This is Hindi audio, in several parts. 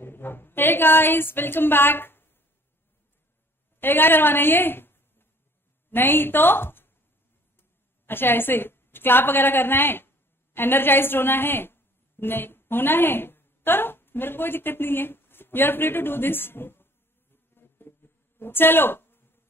हे guys, welcome back. Hey guys, करवाना है ये? नहीं तो अच्छा, ऐसे क्लैप वगैरह करना है, एनर्जाइज्ड होना है? नहीं होना है, करो, मेरे को कोई दिक्कत नहीं है। You are free to do this. चलो,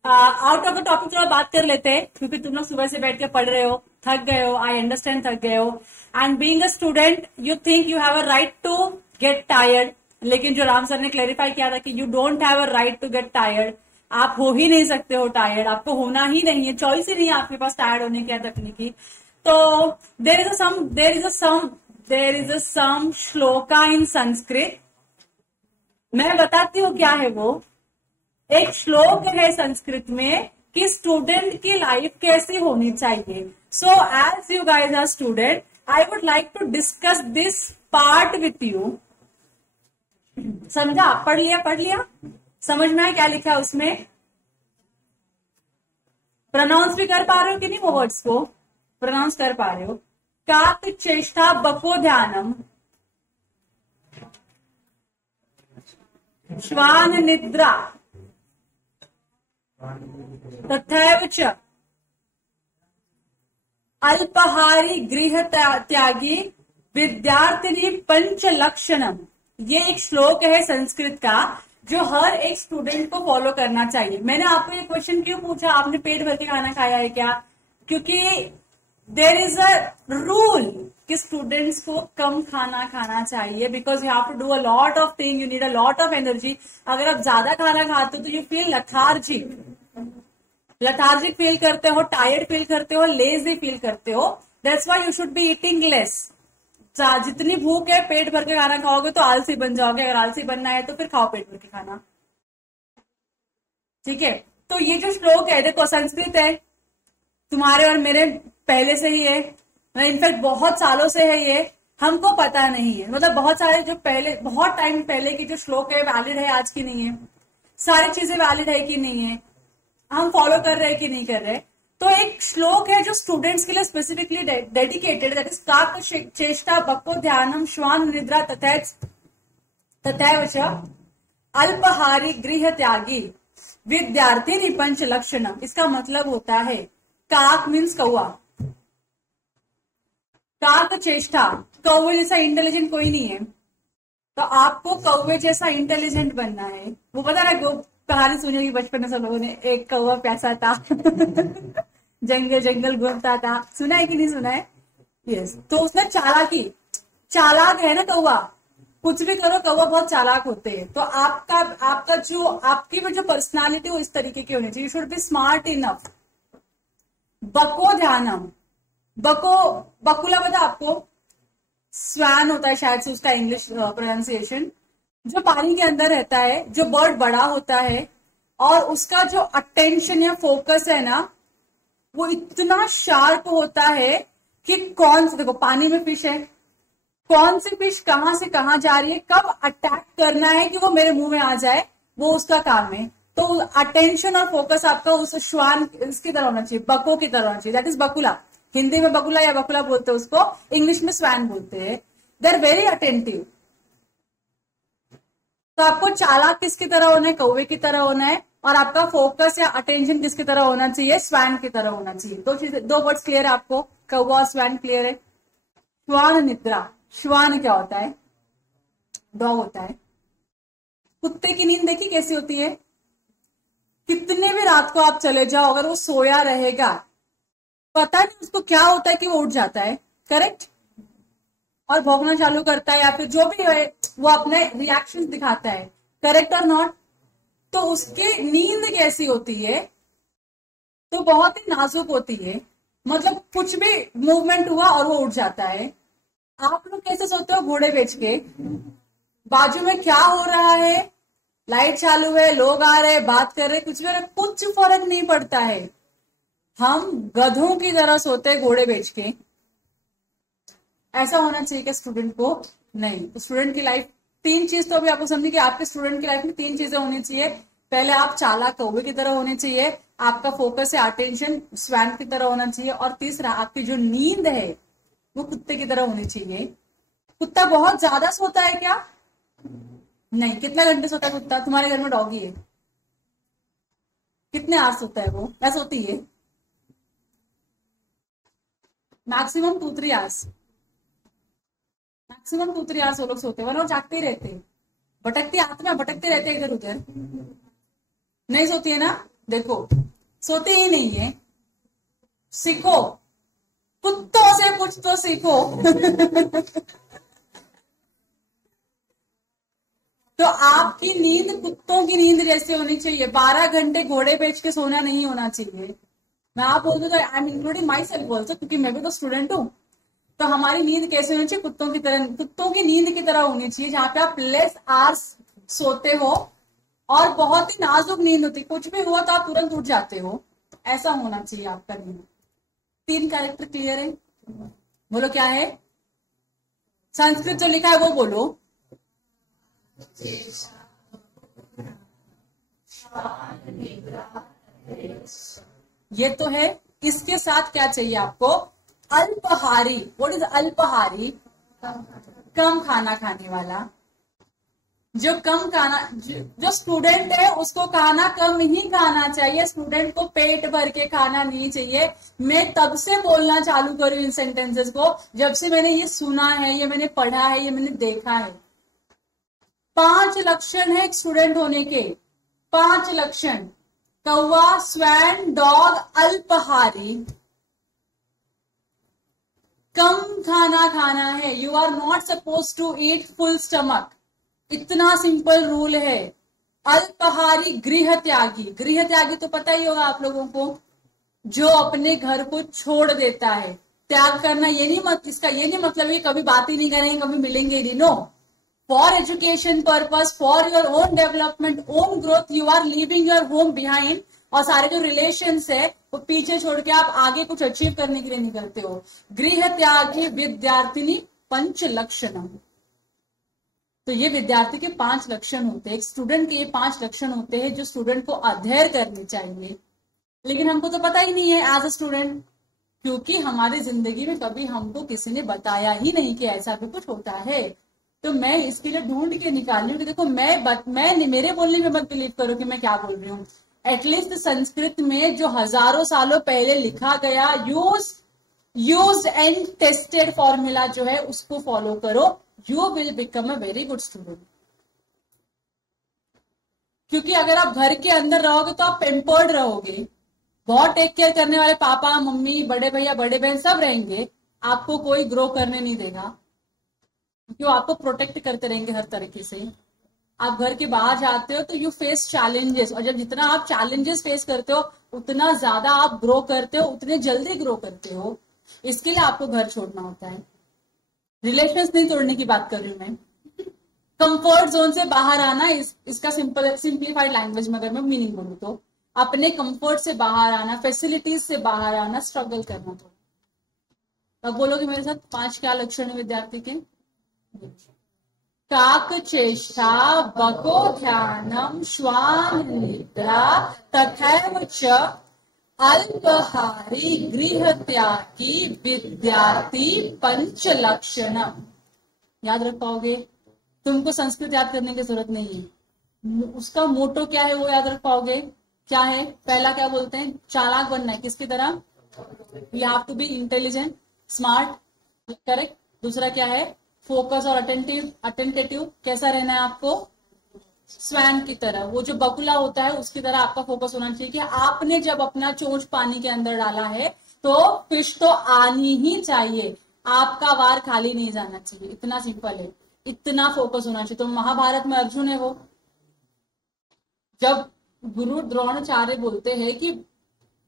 आउट ऑफ द टॉपिक थोड़ा बात कर लेते हैं, क्योंकि तुम लोग सुबह से बैठ के पढ़ रहे हो, थक गए हो। आई अंडरस्टैंड, थक गए हो। And being a student you think you have a right to get tired, लेकिन जो राम सर ने क्लेरिफाई किया था कि you don't have a right to get tired. आप हो ही नहीं सकते हो टायर्ड, आपको होना ही नहीं है, चॉइस ही नहीं है आपके पास टायर्ड होने की या तकनीकी। तो देर इज अ सम श्लोका इन संस्कृत। मैं बताती हूँ क्या है वो। एक श्लोक है संस्कृत में कि स्टूडेंट की लाइफ कैसी होनी चाहिए। So as you guys are student, I would like to discuss this part with you. समझा? पढ़ लिया, समझ में आया क्या लिखा है उसमें? प्रोनाउंस भी कर पा रहे हो कि नहीं? वो वर्ड्स को प्रोनाउंस कर पा रहे हो? काक चेष्टा बको ध्यानम, श्वान निद्रा, तथैव च अल्पहारी गृह त्यागी विद्यार्थिनी पंच लक्षणम। ये एक श्लोक है संस्कृत का जो हर एक स्टूडेंट को फॉलो करना चाहिए। मैंने आपको ये क्वेश्चन क्यों पूछा, आपने पेट भर के खाना खाया है क्या? क्योंकि देर इज अ रूल कि स्टूडेंट्स को कम खाना खाना चाहिए, because you have to do a lot of thing, you need a lot of energy. अगर आप ज्यादा खाना खाते हो तो यू फील लथार्जिक फील करते हो, टायर्ड फील करते हो, लेजी फील करते हो। That's why you should be eating less. जितनी भूख है पेट भर के खाना खाओगे तो आलसी बन जाओगे। अगर आलसी बनना है तो फिर खाओ पेट भर के खाना। ठीक है, तो ये जो श्लोक है, देखो संस्कृत है, तुम्हारे और मेरे पहले से ही है, इनफैक्ट बहुत सालों से है ये, हमको पता नहीं है। मतलब बहुत सारे जो पहले, बहुत टाइम पहले की जो श्लोक है वैलिड है, आज की नहीं है। सारी चीजें वैलिड है कि नहीं है, हम फॉलो कर रहे हैं कि नहीं कर रहे। तो एक श्लोक है जो स्टूडेंट्स के लिए स्पेसिफिकली डेडिकेटेड, दैट इज काक चेष्टा बको ध्यानम श्वान निद्रा तथैव च अल्पहारी गृह त्यागी विद्यार्थिनी पंच लक्षणम। इसका मतलब होता है, काक मीन्स कौआ, काक चेष्टा, कौवे जैसा इंटेलिजेंट कोई नहीं है, तो आपको कौवे जैसा इंटेलिजेंट बनना है। वो पता ना, कहानी सुनी होगी बचपन में सब लोगों ने, एक कौवा प्यासा था जंगल जंगल घूमता था। सुना है कि नहीं सुना है? यस। तो उसने चालाक है ना कौवा, कुछ भी करो, कौवा बहुत चालाक होते हैं। तो आपका जो आपकी जो पर्सनालिटी वो इस तरीके की होनी चाहिए। You should be smart enough. बको ध्यानम, बकुला पता आपको? स्वैन होता है शायद से उसका इंग्लिश प्रोनाउंसिएशन। जो पानी के अंदर रहता है, जो बर्ड बड़ा होता है, और उसका जो अटेंशन या फोकस है ना, वो इतना शार्प होता है कि कौन से, देखो पानी में फिश है, कौन सी फिश कहां से कहां जा रही है, कब अटैक करना है कि वो मेरे मुंह में आ जाए, वो उसका काम है। तो अटेंशन और फोकस आपका उस श्वान इसकी तरह होना चाहिए, बको की तरह होना चाहिए। दैट इज बकुला। हिंदी में बकुला या बकुला बोलते हैं उसको, इंग्लिश में स्वैन बोलते हैं। They are very attentive. तो आपको चालाक किसकी तरह होना है? कौवे की तरह होना है। और आपका फोकस या अटेंशन किसकी तरह होना चाहिए? स्वैन की तरह होना चाहिए। दो चीजें, दो वर्ड्स क्लियर है आपको? कौवा और स्वैन क्लियर है? श्वान निद्रा, श्वान क्या होता है? डॉग होता है। कुत्ते की नींद देखी कैसी होती है? कितने भी रात को आप चले जाओ, अगर वो सोया रहेगा, पता नहीं उसको क्या होता है कि वो उठ जाता है, करेक्ट, और भौंकना चालू करता है, या फिर जो भी है वो अपने रिएक्शंस दिखाता है, करेक्ट और नॉट? तो उसकी नींद कैसी होती है? तो बहुत ही नाजुक होती है। मतलब कुछ भी मूवमेंट हुआ और वो उठ जाता है। आप लोग कैसे सोते हो? घोड़े बेच के, बाजू में क्या हो रहा है, लाइट चालू है, लोग आ रहे, बात कर रहे, कुछ भी रहे, कुछ फर्क नहीं पड़ता है। हम गधों की तरह सोते हैं घोड़े बेच के। ऐसा होना चाहिए कि स्टूडेंट को? नहीं। तो स्टूडेंट की लाइफ, तीन चीज तो अभी आपको समझी कि आपके स्टूडेंट की लाइफ में तीन चीजें होनी चाहिए। पहले आप चालाक कौवे की तरह होने चाहिए, आपका फोकस या अटेंशन स्वैन की तरह होना चाहिए, और तीसरा आपकी जो नींद है वो कुत्ते की तरह होनी चाहिए। कुत्ता बहुत ज्यादा सोता है क्या? नहीं, कितना घंटे सोता है कुत्ता? तुम्हारे घर में डॉगी है, कितने आवर्स सोता है वो? क्या सोती है? मैक्सिमम 2-3 आवर्स, मैक्सिमम 2-3 आवर्स वो लोग सोते हैं, वरना वो जागते ही रहते हैं, भटकती आत्मा भटकते रहते हैं इधर उधर। नहीं सोती है ना? देखो, सोते ही नहीं है। सीखो, कुत्तों से कुछ तो सीखो। तो आपकी नींद कुत्तों की नींद जैसे होनी चाहिए, 12 घंटे घोड़े बेच के सोना नहीं होना चाहिए। मैं आप बोल दूं तो I am including my self also, क्योंकि मैं भी तो स्टूडेंट हूँ। तो हमारी नींद कैसे होनी चाहिए? कुत्तों की तरह, कुत्तों की नींद की तरह होनी चाहिए, जहां पे आप लेस आवर्स सोते हो और बहुत ही नाजुक नींद होती, कुछ भी हुआ तो आप तुरंत उठ जाते हो, ऐसा होना चाहिए आपका नींद। 3 कैरेक्टर क्लियर है? बोलो क्या है? संस्कृत जो लिखा है वो बोलो। ये तो है। इसके साथ क्या चाहिए आपको? अल्पाहारी। What is अल्पाहारी? कम खाना खाने वाला। जो कम खाना, जो स्टूडेंट है उसको खाना कम ही खाना चाहिए, स्टूडेंट को पेट भर के खाना नहीं चाहिए। मैं तब से बोलना चालू करूं इन सेंटेंसेस को जब से मैंने ये सुना है, ये मैंने पढ़ा है, ये मैंने देखा है। 5 लक्षण है एक स्टूडेंट होने के, 5 लक्षण। कौवा, स्वैन, डॉग, अल्पाहारी। कम खाना खाना है। You are not suppose to eat full stomach, इतना सिंपल रूल है। अल्पाहारी, गृह त्यागी। गृह त्यागी तो पता ही होगा आप लोगों को, जो अपने घर को छोड़ देता है। त्याग करना ये नहीं इसका ये नहीं मतलब ये कभी बात ही नहीं करेंगे, कभी मिलेंगे ही नहीं। No, for education purpose, for your own development, own growth, you are leaving your home behind, और सारे जो रिलेशंस है वो पीछे छोड़ के आप आगे कुछ अचीव करने के लिए निकलते हो। गृह त्यागी विद्यार्थिनी पंच लक्षणम। तो ये विद्यार्थी के 5 लक्षण होते हैं, एक स्टूडेंट के ये 5 लक्षण होते हैं जो स्टूडेंट को अध्ययन करने चाहिए। लेकिन हमको तो पता ही नहीं है एज अ स्टूडेंट, क्योंकि हमारी जिंदगी में कभी हमको किसी ने बताया ही नहीं कि ऐसा भी कुछ होता है। तो मैं इसके लिए ढूंढ के निकाली हूँ कि देखो, मैं मेरे बोलने में मत बिलीव करो कि मैं क्या बोल रही हूँ। एटलीस्ट संस्कृत में जो हजारों सालों पहले लिखा गया यूज एंड टेस्टेड फॉर्मूला जो है उसको फॉलो करो, you will become a very good student. क्योंकि अगर आप घर के अंदर रहोगे तो आप पेम्पर्ड रहोगे, बहुत टेक केयर करने वाले पापा मम्मी बड़े भैया बड़े बहन सब रहेंगे, आपको कोई ग्रो करने नहीं देगा, क्योंकि वो आपको प्रोटेक्ट करते रहेंगे हर तरीके से। आप घर के बाहर जाते हो तो यू फेस चैलेंजेस, और जब जितना आप चैलेंजेस फेस करते हो उतना ज्यादा आप ग्रो करते हो, उतने जल्दी ग्रो करते हो। इसके लिए आपको घर छोड़ना होता है। रिलेशंस नहीं तोड़ने की बात कर रही हूं मैं, कंफर्ट जोन से बाहर आना। इसका सिंप्लीफाइड लैंग्वेज में अगर मैं मीनिंग बोलूं तो अपने कंफर्ट से बाहर आना, फैसिलिटीज से बाहर आना, स्ट्रगल करना। तो अब बोलोगे मेरे साथ 5 क्या लक्षण है विद्यार्थी के? काक चेष्टा, बको ध्यानम, श्वान निद्रा, तथैव च अल्पहारी, गृह त्यागी, विद्यार्थी पंच लक्षणम। याद रख पाओगे? तुमको संस्कृत याद करने की जरूरत नहीं है, उसका मोटो क्या है वो याद रख पाओगे। क्या है? पहला क्या बोलते हैं? चालाक बनना है। किसकी तरह? You have to be intelligent, smart, correct. दूसरा क्या है? फोकस और अटेंटिव। कैसा रहना है आपको? स्वैन की तरह, वो जो बकुला होता है उसकी तरह आपका फोकस होना चाहिए कि आपने जब अपना चोंच पानी के अंदर डाला है तो फिश तो आनी ही चाहिए, आपका वार खाली नहीं जाना चाहिए। इतना सिंपल है, इतना फोकस होना चाहिए। तो महाभारत में अर्जुन है, वो जब गुरु द्रोणाचार्य बोलते हैं कि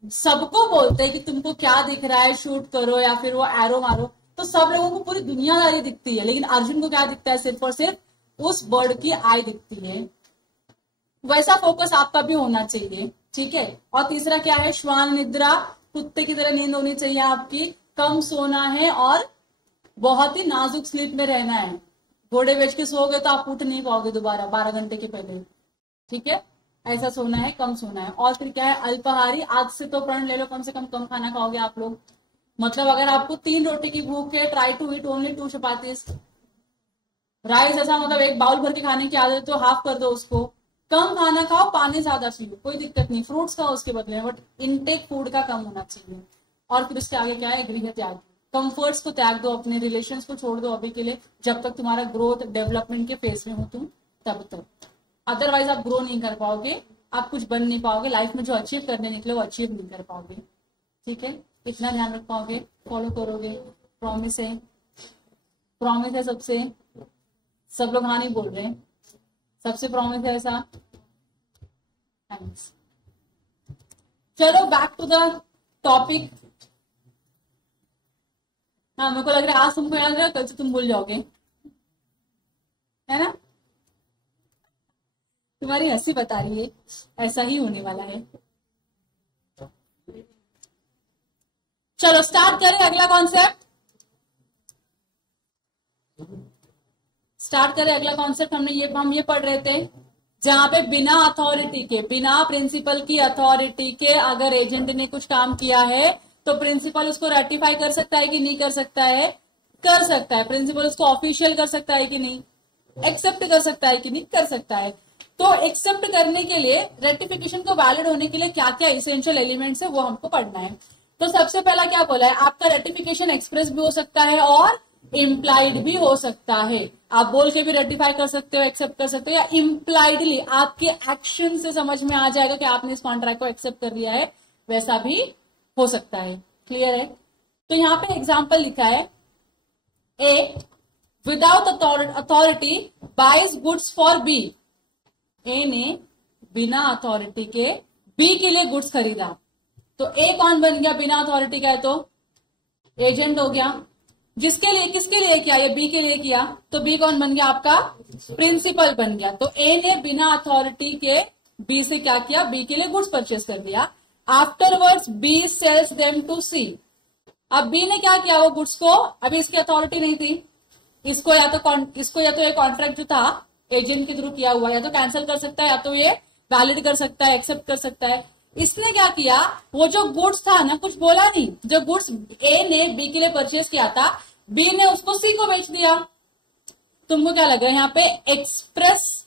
सबको बोलते हैं कि तुमको क्या दिख रहा है, शूट करो या फिर वो एरो मारो, तो सब लोगों को पूरी दुनियादारी दिखती है, लेकिन अर्जुन को क्या दिखता है? सिर्फ और सिर्फ उस बर्ड की आई दिखती है। वैसा फोकस आपका भी होना चाहिए, ठीक है। और तीसरा क्या है? श्वान निद्रा, कुत्ते की तरह नींद होनी चाहिए आपकी, कम सोना है और बहुत ही नाजुक स्लीप में रहना है। घोड़े बेच के सोओगे तो आप उठ नहीं पाओगे दोबारा 12 घंटे के पहले, ठीक है। ऐसा सोना है, कम सोना है। और फिर क्या है? अल्पाहारी, आज से तो प्रण ले लो, कम से कम खाना खाओगे आप लोग। मतलब अगर आपको 3 रोटी की भूख है, try to eat only 2 chapatis. Rice ऐसा मतलब एक बाउल भर के खाने की आदत तो हाफ कर दो उसको, कम खाना खाओ, पानी ज्यादा पियो, कोई दिक्कत नहीं, फ्रूट्स खाओ उसके बदले में, बट इनटेक फूड का कम होना चाहिए। और फिर उसके आगे क्या है, गृह त्याग, कंफर्ट्स को त्याग दो, अपने रिलेशंस को छोड़ दो अभी के लिए, जब तक तुम्हारा ग्रोथ डेवलपमेंट के फेज में हो तुम तब तक, अदरवाइज आप ग्रो नहीं कर पाओगे, आप कुछ बन नहीं पाओगे लाइफ में, जो अचीव करने निकले वो अचीव नहीं कर पाओगे। ठीक है, इतना ध्यान रख पाओगे, फॉलो करोगे, प्रॉमिस है, प्रॉमिस है सबसे, सब लोग हाँ नहीं बोल रहे हैं, सबसे प्रॉमिस है ऐसा। थैंक्स। चलो बैक टू द टॉपिक। हाँ मेरे को लग रहा है आज तुमको याद रहेगा, कल से तुम भूल जाओगे, है ना? तुम्हारी हंसी बता रही है ऐसा ही होने वाला है। चलो स्टार्ट करें अगला कॉन्सेप्ट, स्टार्ट करें अगला कॉन्सेप्ट। हम ये पढ़ रहे थे जहां पे बिना अथॉरिटी के, बिना प्रिंसिपल की अथॉरिटी के अगर एजेंट ने कुछ काम किया है तो प्रिंसिपल उसको रेटिफाई कर सकता है कि नहीं कर सकता है? कर सकता है। प्रिंसिपल उसको ऑफिशियल कर सकता है कि नहीं? एक्सेप्ट कर सकता है कि नहीं? कर सकता है। तो एक्सेप्ट करने के लिए, रेटिफिकेशन को वैलिड होने के लिए क्या क्या इसेंशियल एलिमेंट्स है वो हमको पढ़ना है। तो सबसे पहला क्या बोला है, आपका रेटिफिकेशन एक्सप्रेस भी हो सकता है और इम्प्लाइड भी हो सकता है। आप बोल के भी रेटिफाई कर सकते हो, एक्सेप्ट कर सकते हो, या इम्प्लाइडली आपके एक्शन से समझ में आ जाएगा कि आपने इस कॉन्ट्रैक्ट को एक्सेप्ट कर लिया है, वैसा भी हो सकता है। क्लियर है? तो यहाँ पे एग्जाम्पल लिखा है, A without authority buys goods for B. A ने बिना अथॉरिटी के बी के लिए गुड्स खरीदा, तो ए कौन बन गया? बिना अथॉरिटी का है तो एजेंट हो गया। जिसके लिए, किसके लिए किया? ये बी के लिए किया, तो बी कौन बन गया? आपका प्रिंसिपल बन गया। तो ए ने बिना अथॉरिटी के बी से क्या किया? बी के लिए गुड्स परचेस कर दिया। Afterwards B sells them to C. अब बी ने क्या किया? वो गुड्स को, अभी इसकी अथॉरिटी नहीं थी, इसको या तो ये कॉन्ट्रैक्ट जो था एजेंट के थ्रू किया हुआ, या तो कैंसिल कर सकता है, या तो ये वैलिड कर सकता है, एक्सेप्ट कर सकता है। इसने क्या किया? वो जो गुड्स था ना, कुछ बोला नहीं, जो गुड्स ए ने बी के लिए परचेस किया था, बी ने उसको सी को बेच दिया। तुमको क्या लग रहा है यहाँ पे एक्सप्रेस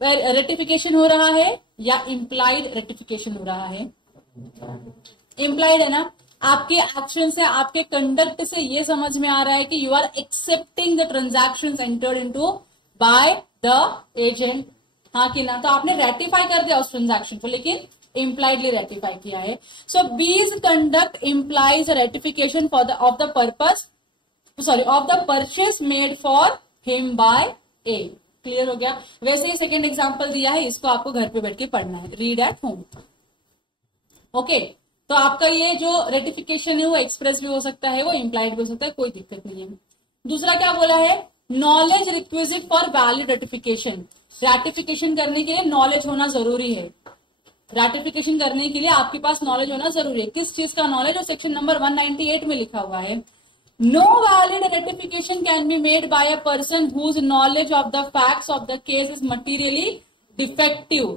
रेटिफिकेशन हो रहा है या इम्प्लाइड रेटिफिकेशन हो रहा है? इम्प्लाइड है ना। आपके एक्शन से, आपके कंडक्ट से ये समझ में आ रहा है कि you are accepting the transaction entered into by the agent, हाँ कि ना? तो आपने रेटिफाई कर दिया उस ट्रांजैक्शन को, लेकिन इम्प्लाइडली रेटिफाई किया है। सो बीज conduct implies ratification for the of the purpose, sorry, of the purchase made for him by A. Clear हो गया? वैसे ही सेकेंड एग्जाम्पल दिया है, इसको आपको घर पे बैठ के पढ़ना है, रीड एट होम। ओके, तो आपका ये जो रेटिफिकेशन है वो एक्सप्रेस भी हो सकता है, वो इम्प्लाइड भी हो सकता है, कोई दिक्कत नहीं है। दूसरा क्या बोला है? Knowledge requisite for valid ratification. Ratification करने के लिए नॉलेज होना जरूरी है। रेटिफिकेशन करने के लिए आपके पास नॉलेज होना जरूरी है। किस चीज का नॉलेज? जो सेक्शन नंबर 198 में लिखा हुआ है, no valid ratification can be made by a person whose knowledge of the facts of the case is materially defective.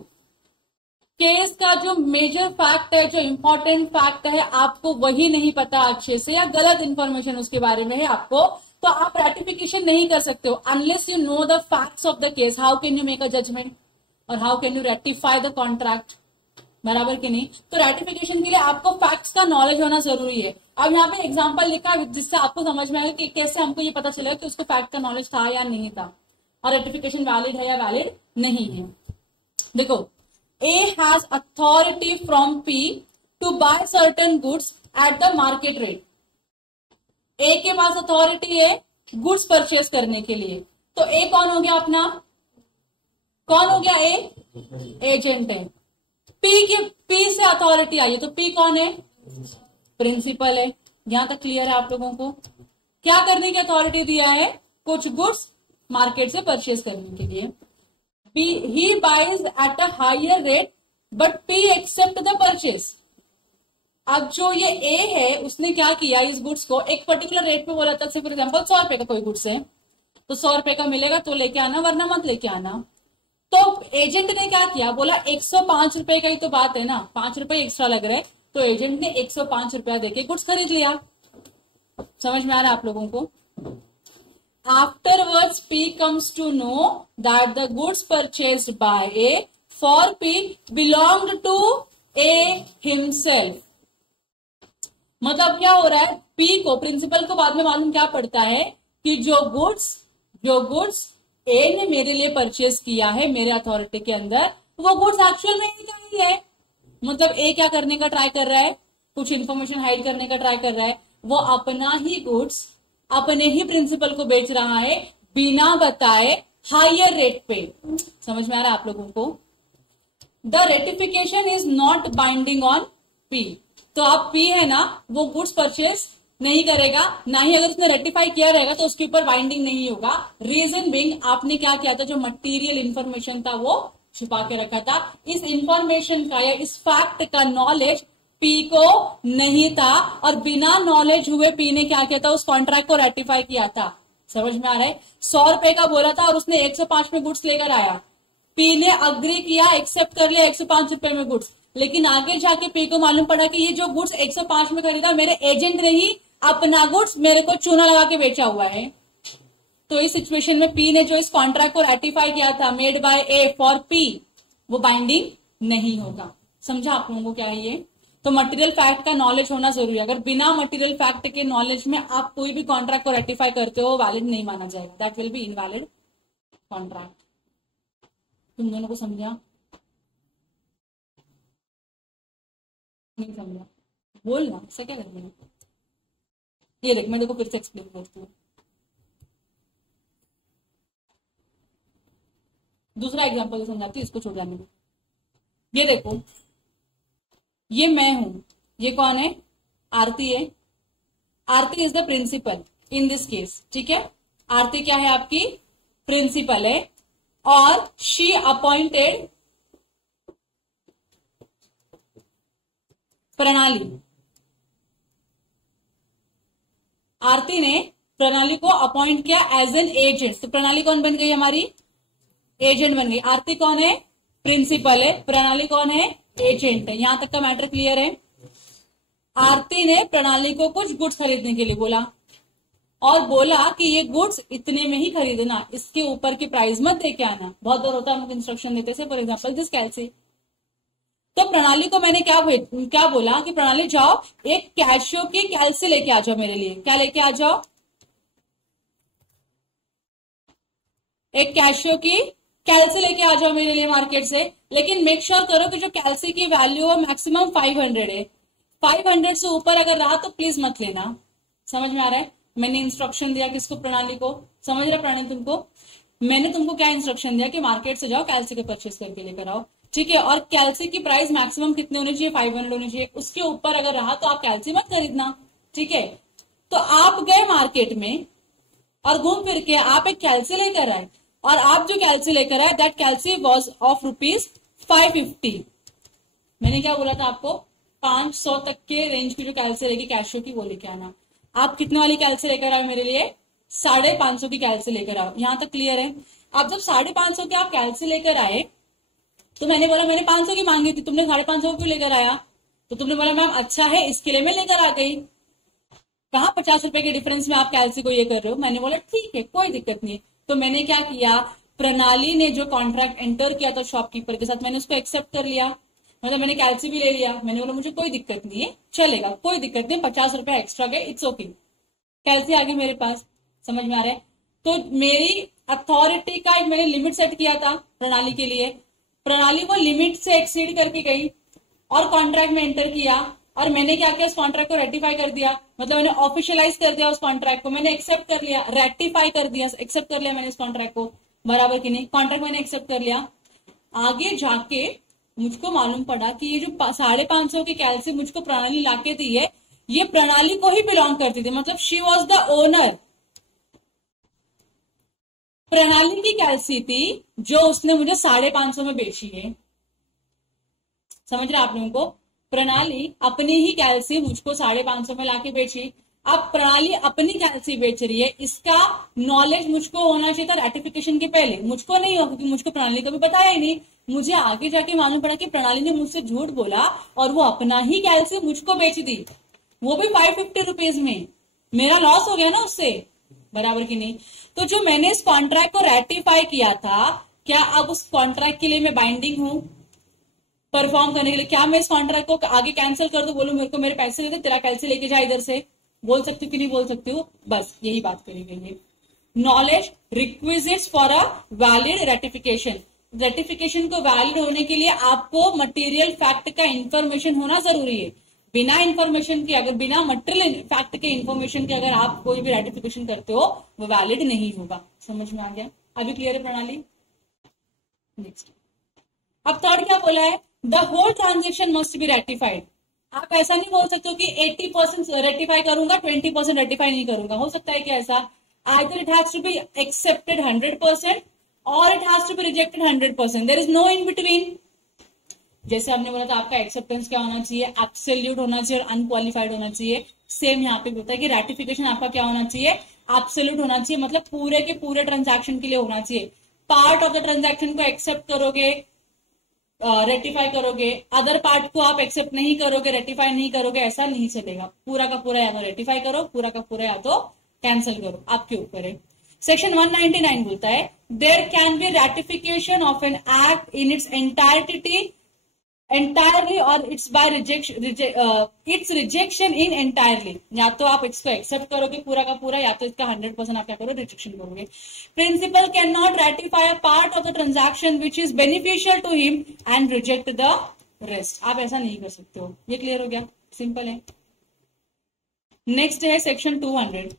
Case का जो मेजर फैक्ट है, जो इंपॉर्टेंट फैक्ट है, आपको वही नहीं पता अच्छे से, या गलत इंफॉर्मेशन उसके बारे में है आपको, तो आप रेटिफिकेशन नहीं कर सकते हो unless you know the facts of the case. How can you make a judgement और how can you ratify the contract? बराबर कि नहीं? तो रेटिफिकेशन के लिए आपको फैक्ट्स का नॉलेज होना जरूरी है। अब यहाँ पे एग्जांपल लिखा जिससे आपको समझ में आएगा कि कैसे हमको ये पता चलेगा कि उसको फैक्ट का नॉलेज था या नहीं था, और रेटिफिकेशन वैलिड है या वैलिड नहीं है। देखो, A has authority from P to buy certain goods at the market rate. A के पास अथॉरिटी है गुड्स परचेस करने के लिए, तो A कौन हो गया अपना? कौन हो गया? A एजेंट है। P से अथॉरिटी आई है, तो P कौन है? प्रिंसिपल है। यहां तक क्लियर है आप लोगों को? क्या करने की अथॉरिटी दिया है? कुछ गुड्स मार्केट से परचेस करने के लिए। He buys at a higher rate but P accept the purchase. अब जो ये A है उसने क्या किया? इस गुड्स को एक पर्टिकुलर रेट पे बोला था, फॉर एग्जाम्पल 100 रुपए का कोई गुड्स है, तो 100 रुपए का मिलेगा तो लेके आना, वरना मत लेके आना। तो एजेंट ने क्या किया? बोला 105 रुपए का ही तो बात है ना, 5 रुपए एक्स्ट्रा लग रहे, तो एजेंट ने 105 रुपया देके गुड्स खरीद लिया। समझ में आ रहा है आप लोगों को? Afterwards, P comes to know that the goods purchased by A for P belonged to A himself. मतलब क्या हो रहा है, P को, प्रिंसिपल को बाद में मालूम क्या पड़ता है कि जो गुड्स A ने मेरे लिए परचेज किया है मेरे अथॉरिटी के अंदर, वो गुड्स एक्चुअल में A का ही है. मतलब A क्या करने का ट्राई कर रहा है, कुछ इन्फॉर्मेशन हाइड करने का ट्राई कर रहा है. वो अपना ही गुड्स अपने ही प्रिंसिपल को बेच रहा है बिना बताए हायर रेट पे. समझ में आ रहा है आप लोगों को? The ratification is not binding on P. तो आप P है ना, वो गुड्स परचेज नहीं करेगा, ना ही अगर उसने रेटिफाई किया रहेगा तो उसके ऊपर बाइंडिंग नहीं होगा. रीजन बिंग, आपने क्या किया था, जो मटेरियल इंफॉर्मेशन था वो छुपा के रखा था. इस इंफॉर्मेशन का या इस फैक्ट का नॉलेज P को नहीं था, और बिना नॉलेज हुए P ने क्या किया था, उस कॉन्ट्रैक्ट को रेटिफाई किया था. समझ में आ रहा है? 100 रुपए का बोला था और उसने 105 में गुड्स लेकर आया. P ने अग्री किया, एक्सेप्ट कर लिया 105 रुपए में गुड्स, लेकिन आगे जाके P को मालूम पड़ा कि ये जो गुड्स 105 में खरीदा, मेरे एजेंट ने ही अपना गुड्स मेरे को चूना लगा के बेचा हुआ है. तो इस सिचुएशन में P ने जो इस कॉन्ट्रैक्ट को रेटिफाई किया था, made by A for P, वो बाइंडिंग नहीं होगा. समझा आप लोगों को क्या है ये? तो मटेरियल फैक्ट का नॉलेज होना जरूरी है. अगर बिना मटेरियल फैक्ट के नॉलेज में आप कोई भी कॉन्ट्रैक्ट को रेटिफाई करते हो, वैलिड नहीं माना जाएगा. That will B invalid contract. तुम दोनों को समझा? नहीं समझा? बोलना, इससे क्या करना है? ये देख, मैं देखो फिर से एक्सप्लेन करती हूँ. दूसरा एग्जांपल समझाती हूँ, इसको छोड़ जाने दो. ये देखो, ये मैं हूं, ये कौन है, आरती है. Aarti is the principal in this case. ठीक है, आरती क्या है, आपकी प्रिंसिपल है, और शी अपॉइंटेड प्रणाली. आरती ने प्रणाली को अपॉइंट किया एज एन एजेंट. तो प्रणाली कौन बन गई, हमारी एजेंट बन गई. आरती कौन है, प्रिंसिपल है, प्रणाली कौन है, एजेंट है. यहां तक का मैटर क्लियर है? आरती ने प्रणाली को कुछ गुड्स खरीदने के लिए बोला, और बोला कि ये गुड्स इतने में ही खरीदना, इसके ऊपर की प्राइस मत दे के आना. बहुत बार होता है, हम इंस्ट्रक्शन देते थे, फॉर एग्जाम्पल दिस कैलसी. तो प्रणाली को मैंने क्या बोला कि प्रणाली जाओ एक कैशियो की कैलसी लेके आ जाओ मेरे लिए. क्या लेके आ जाओ, एक कैशियो की कैलसी लेके आ जाओ मेरे लिए मार्केट से, लेकिन मेक श्योर करो कि जो कैलसी की वैल्यू है मैक्सिमम 500 है. 500 से ऊपर अगर रहा तो प्लीज मत लेना. समझ में आ रहा है? मैंने इंस्ट्रक्शन दिया किसको, प्रणाली को. समझ रहा प्रणाली तुमको? मैंने तुमको क्या इंस्ट्रक्शन दिया कि मार्केट से जाओ कैलसी को परचेस करके लेकर आओ. ठीक है, और कैलसी की प्राइस मैक्सिमम कितने होनी चाहिए, 500 होनी चाहिए. उसके ऊपर अगर रहा तो आप कैलसी मत खरीदना. ठीक है, तो आप गए मार्केट में और घूम फिर के आप एक कैलसी लेकर आए, और आप जो कैलसी लेकर आए, दैट कैलसी वॉज ऑफ ₹550. मैंने क्या बोला था आपको, 500 तक के रेंज की जो कैलसी रहेगी कैशियो की, वो लेके आना. आप कितने वाली कैलसी लेकर आओ मेरे लिए, 550 की कैलसी लेकर आओ. यहां तक क्लियर है? आप जब 550 की आप कैलसी लेकर आए, तो मैंने बोला मैंने 500 की मांगी थी, तुमने 550 क्यों लेकर आया? तो तुमने बोला मैम अच्छा है, इसके लिए मैं लेकर आ गई. कहा 50 रुपए के डिफरेंस में आप कैलसी को ये कर रहे हो. मैंने बोला ठीक है, कोई दिक्कत नहीं है. तो मैंने क्या किया, प्रणाली ने जो कॉन्ट्रैक्ट एंटर किया था शॉपकीपर के साथ, मैंने उसको एक्सेप्ट कर लिया. मतलब मैंने कैलसी भी ले लिया. मैंने बोला मुझे कोई दिक्कत नहीं है, चलेगा, कोई दिक्कत नहीं, 50 रुपए एक्स्ट्रा गए, इट्स ओके. कैलसी आ गई मेरे पास. समझ में आ रहा है? तो मेरी अथॉरिटी का एक मैंने लिमिट सेट किया था प्रणाली के लिए. प्रणाली वो लिमिट से एक्सीड करके गई और कॉन्ट्रैक्ट में एंटर किया, और मैंने क्या किया, उस कॉन्ट्रैक्ट को रेटिफाई कर दिया. मतलब मैंने ऑफिशियलाइज कर दिया उस कॉन्ट्रैक्ट को, मैंने एक्सेप्ट कर लिया, रेटिफाई कर दिया, एक्सेप्ट कर लिया मैंने उस कॉन्ट्रैक्ट को. बराबर की नहीं? कॉन्ट्रैक्ट मैंने एक्सेप्ट कर लिया. आगे जाके मुझको मालूम पड़ा कि ये जो 550 की कैलसी मुझको प्रणाली लाके दी है, ये प्रणाली को ही बिलोंग करती थी. मतलब शी वॉज द ओनर. प्रणाली की कैलसी थी जो उसने मुझे 550 में बेची है. समझ रहे आप लोगों को? प्रणाली अपनी ही कैलसी मुझको 550 में लाके बेची. अब प्रणाली अपनी कैलसी बेच रही है, इसका नॉलेज मुझको होना चाहिए था रेटिफिकेशन के पहले. मुझको नहीं हो, क्योंकि मुझको प्रणाली कभी बताया ही नहीं. मुझे आगे जाके मालूम पड़ा कि प्रणाली ने मुझसे झूठ बोला और वो अपना ही कैलसी मुझको बेच दी, वो भी 550 रुपीज में. मेरा लॉस हो गया ना उससे. बराबर की नहीं? तो जो मैंने इस कॉन्ट्रैक्ट को रेटिफाई किया था, क्या अब उस कॉन्ट्रैक्ट के लिए मैं बाइंडिंग हूं परफॉर्म करने के लिए? क्या मैं इस कॉन्ट्रैक्ट को आगे कैंसिल कर दूं, बोलूं मेरे को मेरे पैसे दे दे, तेरा कैसे लेके जा इधर से? बोल सकती हूँ कि नहीं बोल सकती हूँ? बस यही बात करी गई है। Knowledge requisites for a valid ratification. Ratification को वैलिड होने के लिए आपको मटेरियल फैक्ट का इंफॉर्मेशन होना जरूरी है। बिना इंफॉर्मेशन के, अगर बिना मटेरियल फैक्ट के इंफॉर्मेशन के अगर आप कोई भी रेटिफिकेशन करते हो, वो वैलिड नहीं होगा। समझ में आ गया? अभी क्लियर है प्रणाली? नेक्स्ट, अब थर्ड क्या बोला है? The whole transaction must be ratified. आप ऐसा नहीं बोल सकते हो कि 80% रेटिफाई करूंगा, 20% रेटिफाई नहीं करूंगा। हो सकता है कि ऐसा, either it has to be accepted 100% और it has to be rejected 100%। There is no in between. जैसे हमने बोला था आपका एक्सेप्टेंस क्या होना चाहिए? एब्सोल्यूट होना चाहिए और अनक्वालिफाइड होना चाहिए। सेम यहाँ पे भी होता है कि रेटिफिकेशन आपका क्या होना चाहिए? एब्सोल्यूट होना चाहिए, मतलब पूरे के पूरे ट्रांजैक्शन के लिए होना चाहिए। पार्ट ऑफ द ट्रांजैक्शन को एक्सेप्ट करोगे, रेटिफाई करोगे, अदर पार्ट को आप एक्सेप्ट नहीं करोगे, रेटिफाई नहीं करोगे, ऐसा नहीं चलेगा। पूरा का पूरा या तो रेटिफाई करो, पूरा का पूरा या तो कैंसिल करो, आपके ऊपर है। सेक्शन 199 बोलता है there can be ratification of an act in its entirely और its by its rejection in entirely. या तो आप इसको एक्सेप्ट करोगे पूरा का पूरा, या तो इसका 100% आप क्या करो? रिजेक्शन करोगे। Principal can not ratify a part of the transaction which is beneficial to him and reject the rest. आप ऐसा नहीं कर सकते हो। ये क्लियर हो गया? सिंपल है। नेक्स्ट है section 200।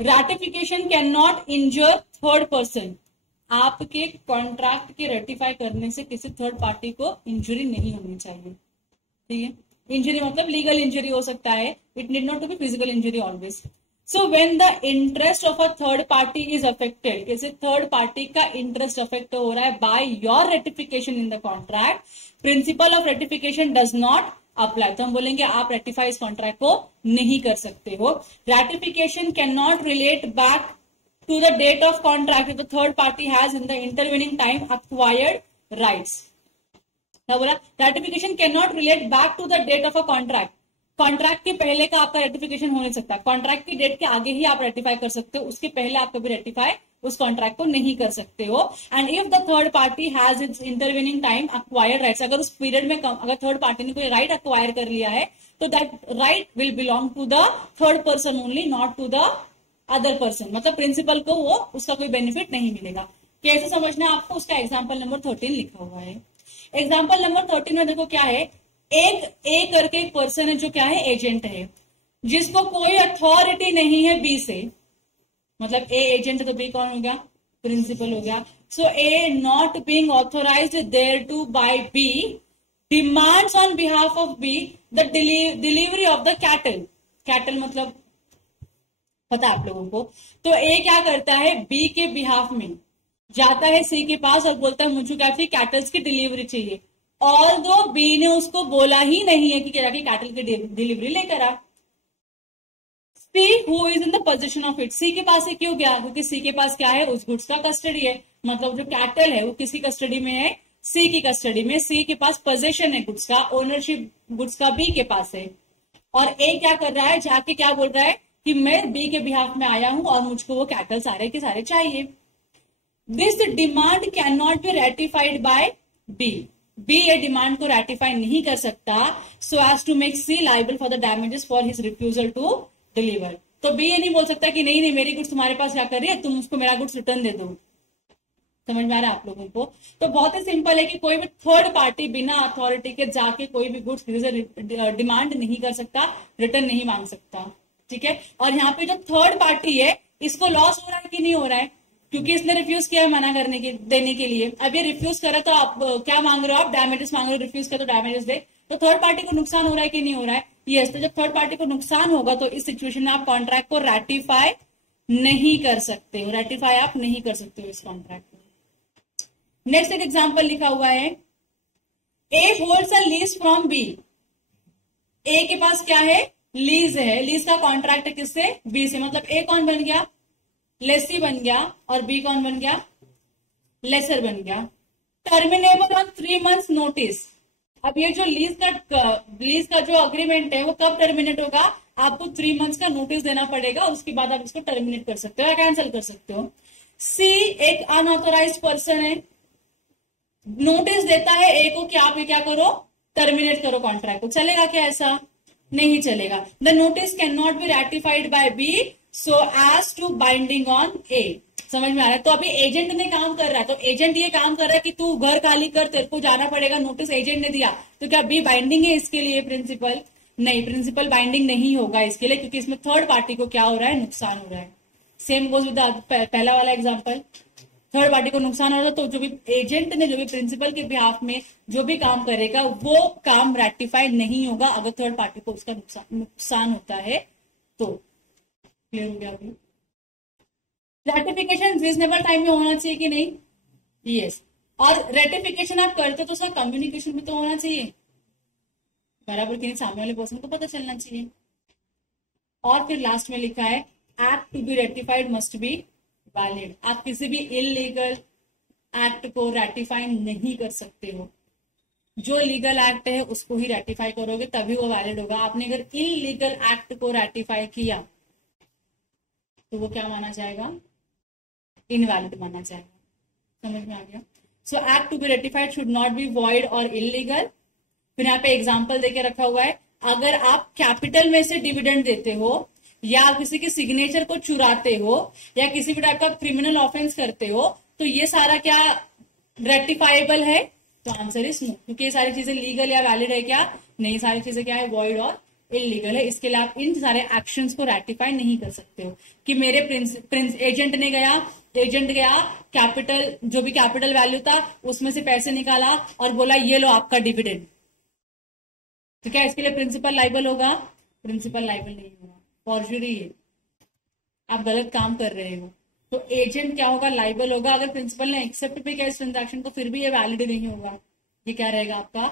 Ratification can not injure third person. आपके कॉन्ट्रैक्ट के रेटिफाई करने से किसी थर्ड पार्टी को इंजरी नहीं होनी चाहिए। ठीक है? इंजरी मतलब लीगल इंजरी हो सकता है, it need not to be physical injury always. So when the interest of a third party is affected, किसी थर्ड पार्टी का इंटरेस्ट अफेक्ट हो रहा है by your ratification in the contract, principal of ratification does not apply. तो हम बोलेंगे आप रेटिफाई इस कॉन्ट्रैक्ट को नहीं कर सकते हो। Ratification can not relate back to the date of contract if the third party has in the intervening time acquired rights। क्या बोला? ratification cannot relate back to the date of a contract। Contract के पहले का आपका रेटिफिकेशन हो नहीं सकता। कॉन्ट्रैक्ट की डेट के आगे ही आप रेटिफाई कर सकते हो, उसके पहले आप कभी रेटिफाई उस कॉन्ट्रैक्ट को नहीं कर सकते हो। And if the third party has its intervening time acquired rights, अगर उस पीरियड में अगर थर्ड पार्टी ने कोई राइट अक्वायर कर लिया है तो that right will belong to the third person only, not to the other person. मतलब प्रिंसिपल को वो उसका कोई बेनिफिट नहीं मिलेगा। कैसे समझना है आपको? उसका एग्जाम्पल नंबर 13 लिखा हुआ है। एग्जाम्पल नंबर 13 में देखो क्या है, एक ए करके एक पर्सन है जो क्या है? एजेंट है, जिसको कोई अथॉरिटी नहीं है बी से। मतलब ए एजेंट है तो बी कौन हो गया? प्रिंसिपल हो गया। So A not being authorised there to buy B demands on behalf of B the delivery of the cattle. Cattle मतलब पता है आप लोगों को। तो ए क्या करता है? बी के बिहाफ में जाता है सी के पास और बोलता है मुझे क्या चाहिए? कैटल्स की डिलीवरी चाहिए। और दो बी ने उसको बोला ही नहीं है कि जाके कैटल की डिलीवरी लेकर आ। C who is in the position of it, C के पास है। क्यों गया? क्योंकि सी के पास क्या है? उस गुड्स का कस्टडी है। मतलब जो कैटल है वो किसी कस्टडी में है? सी की कस्टडी में। सी के पास पोजीशन है गुड्स का, ओनरशिप गुड्स का बी के पास है। और ए क्या कर रहा है? जाके क्या बोल रहा है कि मैं बी के बिहाफ में आया हूं और मुझको वो कैटल सारे के सारे चाहिए। This demand can not be ratified by B. B ये डिमांड को रेटिफाई नहीं कर सकता so as to make C liable for the damages for his refusal to deliver. तो बी ये नहीं बोल सकता कि नहीं नहीं मेरी गुड्स तुम्हारे पास क्या कर रही है, तुम उसको मेरा गुड्स रिटर्न दे दो। समझ में आ रहा है आप लोगों को? तो बहुत ही सिंपल है कि कोई भी थर्ड पार्टी बिना अथॉरिटी के जाके कोई भी गुड्स डिमांड नहीं कर सकता, रिटर्न नहीं मांग सकता। ठीक है? और यहाँ पे जो थर्ड पार्टी है इसको लॉस हो रहा है कि नहीं हो रहा है? क्योंकि इसने रिफ्यूज किया मना करने के देने के लिए। अब ये रिफ्यूज करे तो आप क्या मांग रहे हो? आप डैमेजेस मांग रहे हो। रिफ्यूज करे तो डैमेजेस दे, तो थर्ड पार्टी को नुकसान हो रहा है कि नहीं हो रहा है? यस। तो जब थर्ड पार्टी को नुकसान होगा तो इस सिचुएशन में आप कॉन्ट्रैक्ट को रेटिफाई नहीं कर सकते हो। रेटिफाई आप नहीं कर सकते हो इस कॉन्ट्रैक्ट को। नेक्स्ट एक एग्जाम्पल लिखा हुआ है, A holds a lease from B. A के पास क्या है? लीज है। लीज का कॉन्ट्रैक्ट है किससे? बी से। मतलब ए कौन बन गया? लेसी बन गया। और बी कौन बन गया? लेसर बन गया। Terminable on 3 months notice. अब ये जो लीज का जो अग्रीमेंट है वो कब टर्मिनेट होगा? आपको 3 मंथ्स का नोटिस देना पड़ेगा, उसके बाद आप इसको टर्मिनेट कर सकते हो या कैंसिल कर सकते हो। सी, एक अनऑथोराइज पर्सन है, नोटिस देता है ए को कि आप ये क्या करो, टर्मिनेट करो कॉन्ट्रैक्ट को, चलेगा क्या ऐसा? नहीं चलेगा। The notice can not be ratified by B so as to binding on A. समझ में आ रहा है? तो अभी एजेंट ने काम कर रहा है, तो एजेंट ये काम कर रहा है कि तू घर खाली कर, तेरे को जाना पड़ेगा, नोटिस एजेंट ने दिया, तो क्या बी बाइंडिंग है इसके लिए प्रिंसिपल? नहीं, प्रिंसिपल बाइंडिंग नहीं होगा इसके लिए, क्योंकि इसमें थर्ड पार्टी को क्या हो रहा है, नुकसान हो रहा है। सेम गोज विद पहला वाला एग्जाम्पल, थर्ड पार्टी को नुकसान हो रहा है, तो जो भी एजेंट ने जो भी प्रिंसिपल के बिहाफ में जो भी काम करेगा वो काम रेक्टिफाइड नहीं होगा अगर थर्ड पार्टी को उसका नुकसान होता है तो। क्लियर हो गया अभी? रेटिफिकेशन रीजनेबल टाइम में होना चाहिए कि नहीं? यस। और रेटिफिकेशन आप करते हो तो उसका कम्युनिकेशन भी तो होना चाहिए बराबर कि नहीं, सामने वाले पर्सन को पता चलना चाहिए। और फिर लास्ट में लिखा है act to be ratified must be valid. आप किसी भी इलीगल एक्ट को रेटिफाई नहीं कर सकते हो, जो लीगल एक्ट है उसको ही रेटिफाई करोगे तभी वो वैलिड होगा। आपने अगर इलीगल एक्ट को रेटिफाई किया तो वो क्या माना जाएगा, इनवैलिड माना जाएगा। समझ में आ गया? So act to be ratified should not be void और इलीगल। फिर यहाँ पे एग्जाम्पल देके रखा हुआ है, अगर आप कैपिटल में से डिविडेंड देते हो या किसी के सिग्नेचर को चुराते हो या किसी भी टाइप का क्रिमिनल ऑफेंस करते हो तो ये सारा क्या रेक्टिफाइबल है? तो आंसर इज नो, क्योंकि ये सारी चीजें लीगल या वैलिड है क्या? नहीं, सारी चीजें क्या है, वॉइड और इलीगल है। इसके लिए आप इन सारे एक्शंस को रेक्टिफाई नहीं कर सकते हो कि मेरे एजेंट गया कैपिटल, जो भी कैपिटल वैल्यू था उसमें से पैसे निकाला और बोला ये लो आपका डिविडेंड, तो क्या इसके लिए प्रिंसिपल लाइबल होगा? प्रिंसिपल लाइबल नहीं होगा, फॉर्जरी है, आप गलत काम कर रहे हो। तो एजेंट क्या होगा, लाइबल होगा। अगर प्रिंसिपल ने एक्सेप्ट भी किया इस ट्रांजैक्शन को फिर भी ये वैलिड नहीं होगा, ये क्या रहेगा आपका,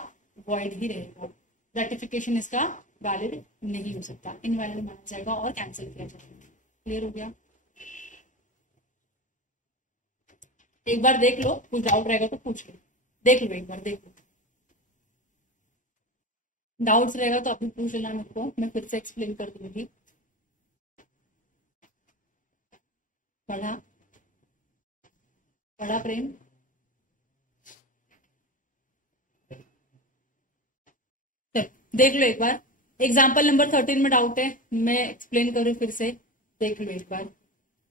वॉइड ही रहेगा। रेटिफिकेशन इसका वैलिड नहीं हो सकता, इनवैलिड माना जाएगा और कैंसिल किया जाएगा। क्लियर हो गया? एक बार देख लो, कुछ डाउट रहेगा तो पूछ लो, देख लो एक बार, देख लो, डाउट्स रहेगा तो अभी पूछ लेना मेरे को, मैं फिर से एक्सप्लेन कर दूंगी। पढ़ा प्रेम? देख लो एक बार, एग्जाम्पल नंबर 13 में डाउट है, मैं एक्सप्लेन करूं फिर से, देख लो एक बार।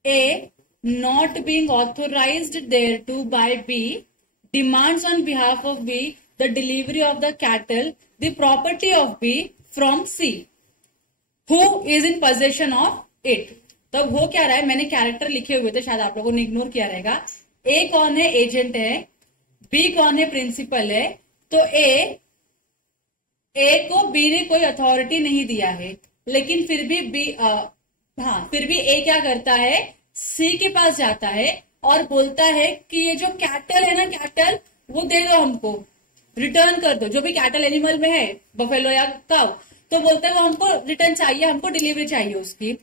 A, not being authorised thereto by B, demands on behalf of B the delivery of the cattle the property of B from C who is in possession of it. तो हो क्या रहा है, मैंने कैरेक्टर लिखे हुए थे, शायद आप लोगों ने इग्नोर किया रहेगा। ए कौन है, एजेंट है, बी कौन है, प्रिंसिपल है। तो ए को बी ने कोई अथॉरिटी नहीं दिया है, लेकिन फिर भी फिर भी ए क्या करता है, सी के पास जाता है और बोलता है कि ये जो कैटल है ना, कैटल वो दे दो हमको, रिटर्न कर दो, जो भी कैटल एनिमल में है, बफेलो या काउ, तो बोलता है वो हमको रिटर्न चाहिए, हमको डिलीवरी चाहिए उसकी।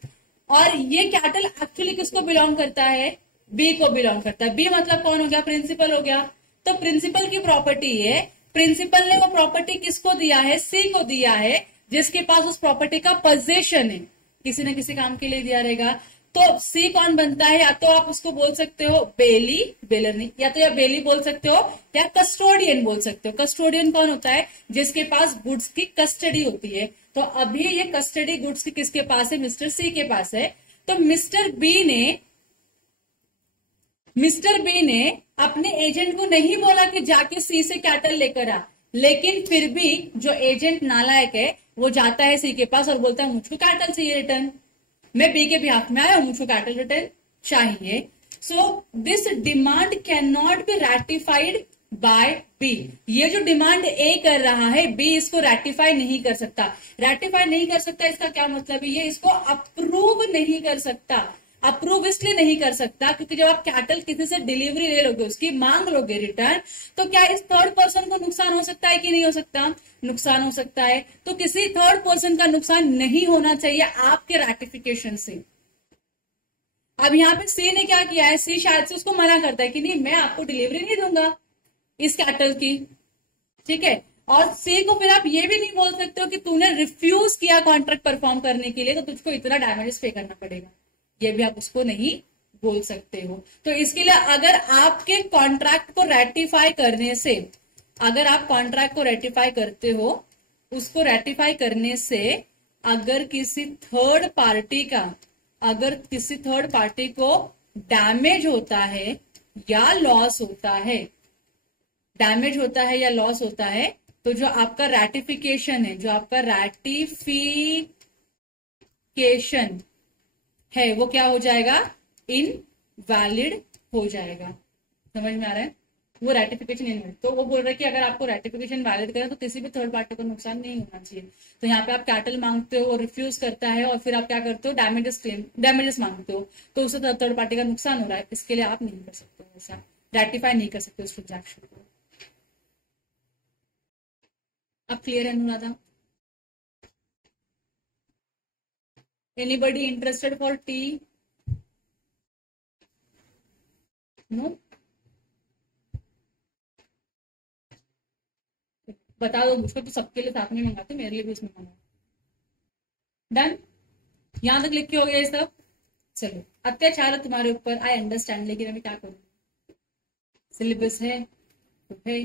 और ये कैटल एक्चुअली किसको बिलोंग करता है, बी को बिलोंग करता है। बी मतलब कौन हो गया, प्रिंसिपल हो गया। तो प्रिंसिपल की प्रॉपर्टी है, प्रिंसिपल ने वो प्रॉपर्टी किसको दिया है, सी को दिया है, जिसके पास उस प्रॉपर्टी का पोजेशन है, किसी न किसी काम के लिए दिया रहेगा। तो सी कौन बनता है, या तो आप उसको बोल सकते हो बेली, बेलर नहीं, या तो या बेली बोल सकते हो या कस्टोडियन बोल सकते हो। कस्टोडियन कौन होता है, जिसके पास गुड्स की कस्टडी होती है। तो अभी ये कस्टडी गुड्स की किसके पास है, मिस्टर सी के पास है। तो मिस्टर बी ने अपने एजेंट को नहीं बोला कि जाके सी से कैटल लेकर आ, लेकिन फिर भी जो एजेंट नालायक है वो जाता है सी के पास और बोलता है मुझको कैटल चाहिए रिटर्न, मैं बी के बिहाफ में आया, मुझको कैटल रिटर्न चाहिए। So this demand can not be ratified by B. ये जो डिमांड ए कर रहा है, बी इसको रैटिफाई नहीं कर सकता। रैटिफाई नहीं कर सकता इसका क्या मतलब है, ये इसको अप्रूव नहीं कर सकता। अप्रूव इसलिए नहीं कर सकता क्योंकि जब आप कैटल किसी से डिलीवरी ले लोगे, उसकी मांग लोगे रिटर्न, तो क्या इस थर्ड पर्सन को नुकसान हो सकता है कि नहीं हो सकता, नुकसान हो सकता है। तो किसी थर्ड पर्सन का नुकसान नहीं होना चाहिए आपके रैटिफिकेशन से। अब यहाँ पे सी ने क्या किया है, सी शायद से उसको मना करता है कि नहीं मैं आपको डिलीवरी नहीं दूंगा इस कैटल की, ठीक है। और सी को फिर आप ये भी नहीं बोल सकते हो कि तूने रिफ्यूज किया कॉन्ट्रैक्ट परफॉर्म करने के लिए तो तुझको इतना डैमेजेस पे करना पड़ेगा, ये भी आप उसको नहीं बोल सकते हो। तो इसके लिए अगर आपके कॉन्ट्रैक्ट को रेटिफाई करने से, अगर आप कॉन्ट्रैक्ट को रेटिफाई करते हो, उसको रेटिफाई करने से अगर किसी थर्ड पार्टी को डैमेज होता है या लॉस होता है, डैमेज होता है या लॉस होता है, तो जो आपका रैटिफिकेशन है, जो आपका रैटिफिकेशन है वो क्या हो जाएगा, इनवैलिड हो जाएगा। समझ में आ रहा है, वो रैटिफिकेशन इनवैलिड। तो वो बोल रहे हैं कि अगर आपको रैटिफिकेशन वैलिड करें तो किसी भी थर्ड पार्टी को नुकसान नहीं होना चाहिए। तो यहाँ पे आप कैटल मांगते हो, रिफ्यूज करता है और फिर आप क्या करते हो, डैमेजेस मांगते हो, तो उससे थर्ड पार्टी का नुकसान हो रहा है, इसके लिए आप नहीं कर सकते, ऐसा रैटिफाई नहीं कर सकते उस ट्रांजैक्शन को। अब क्लियर है Anuradha? Anybody interested for tea? No? बता दो मुझको, तो सबके लिए साथ में मंगाते, मेरे लिए भी उसमें मंगाओ। डन? यहां तक लिख के हो गया ये सब? चलो, अत्याचार है तुम्हारे ऊपर, आई अंडरस्टैंड, लेकिन अभी क्या करूं, सिलेबस है तो है।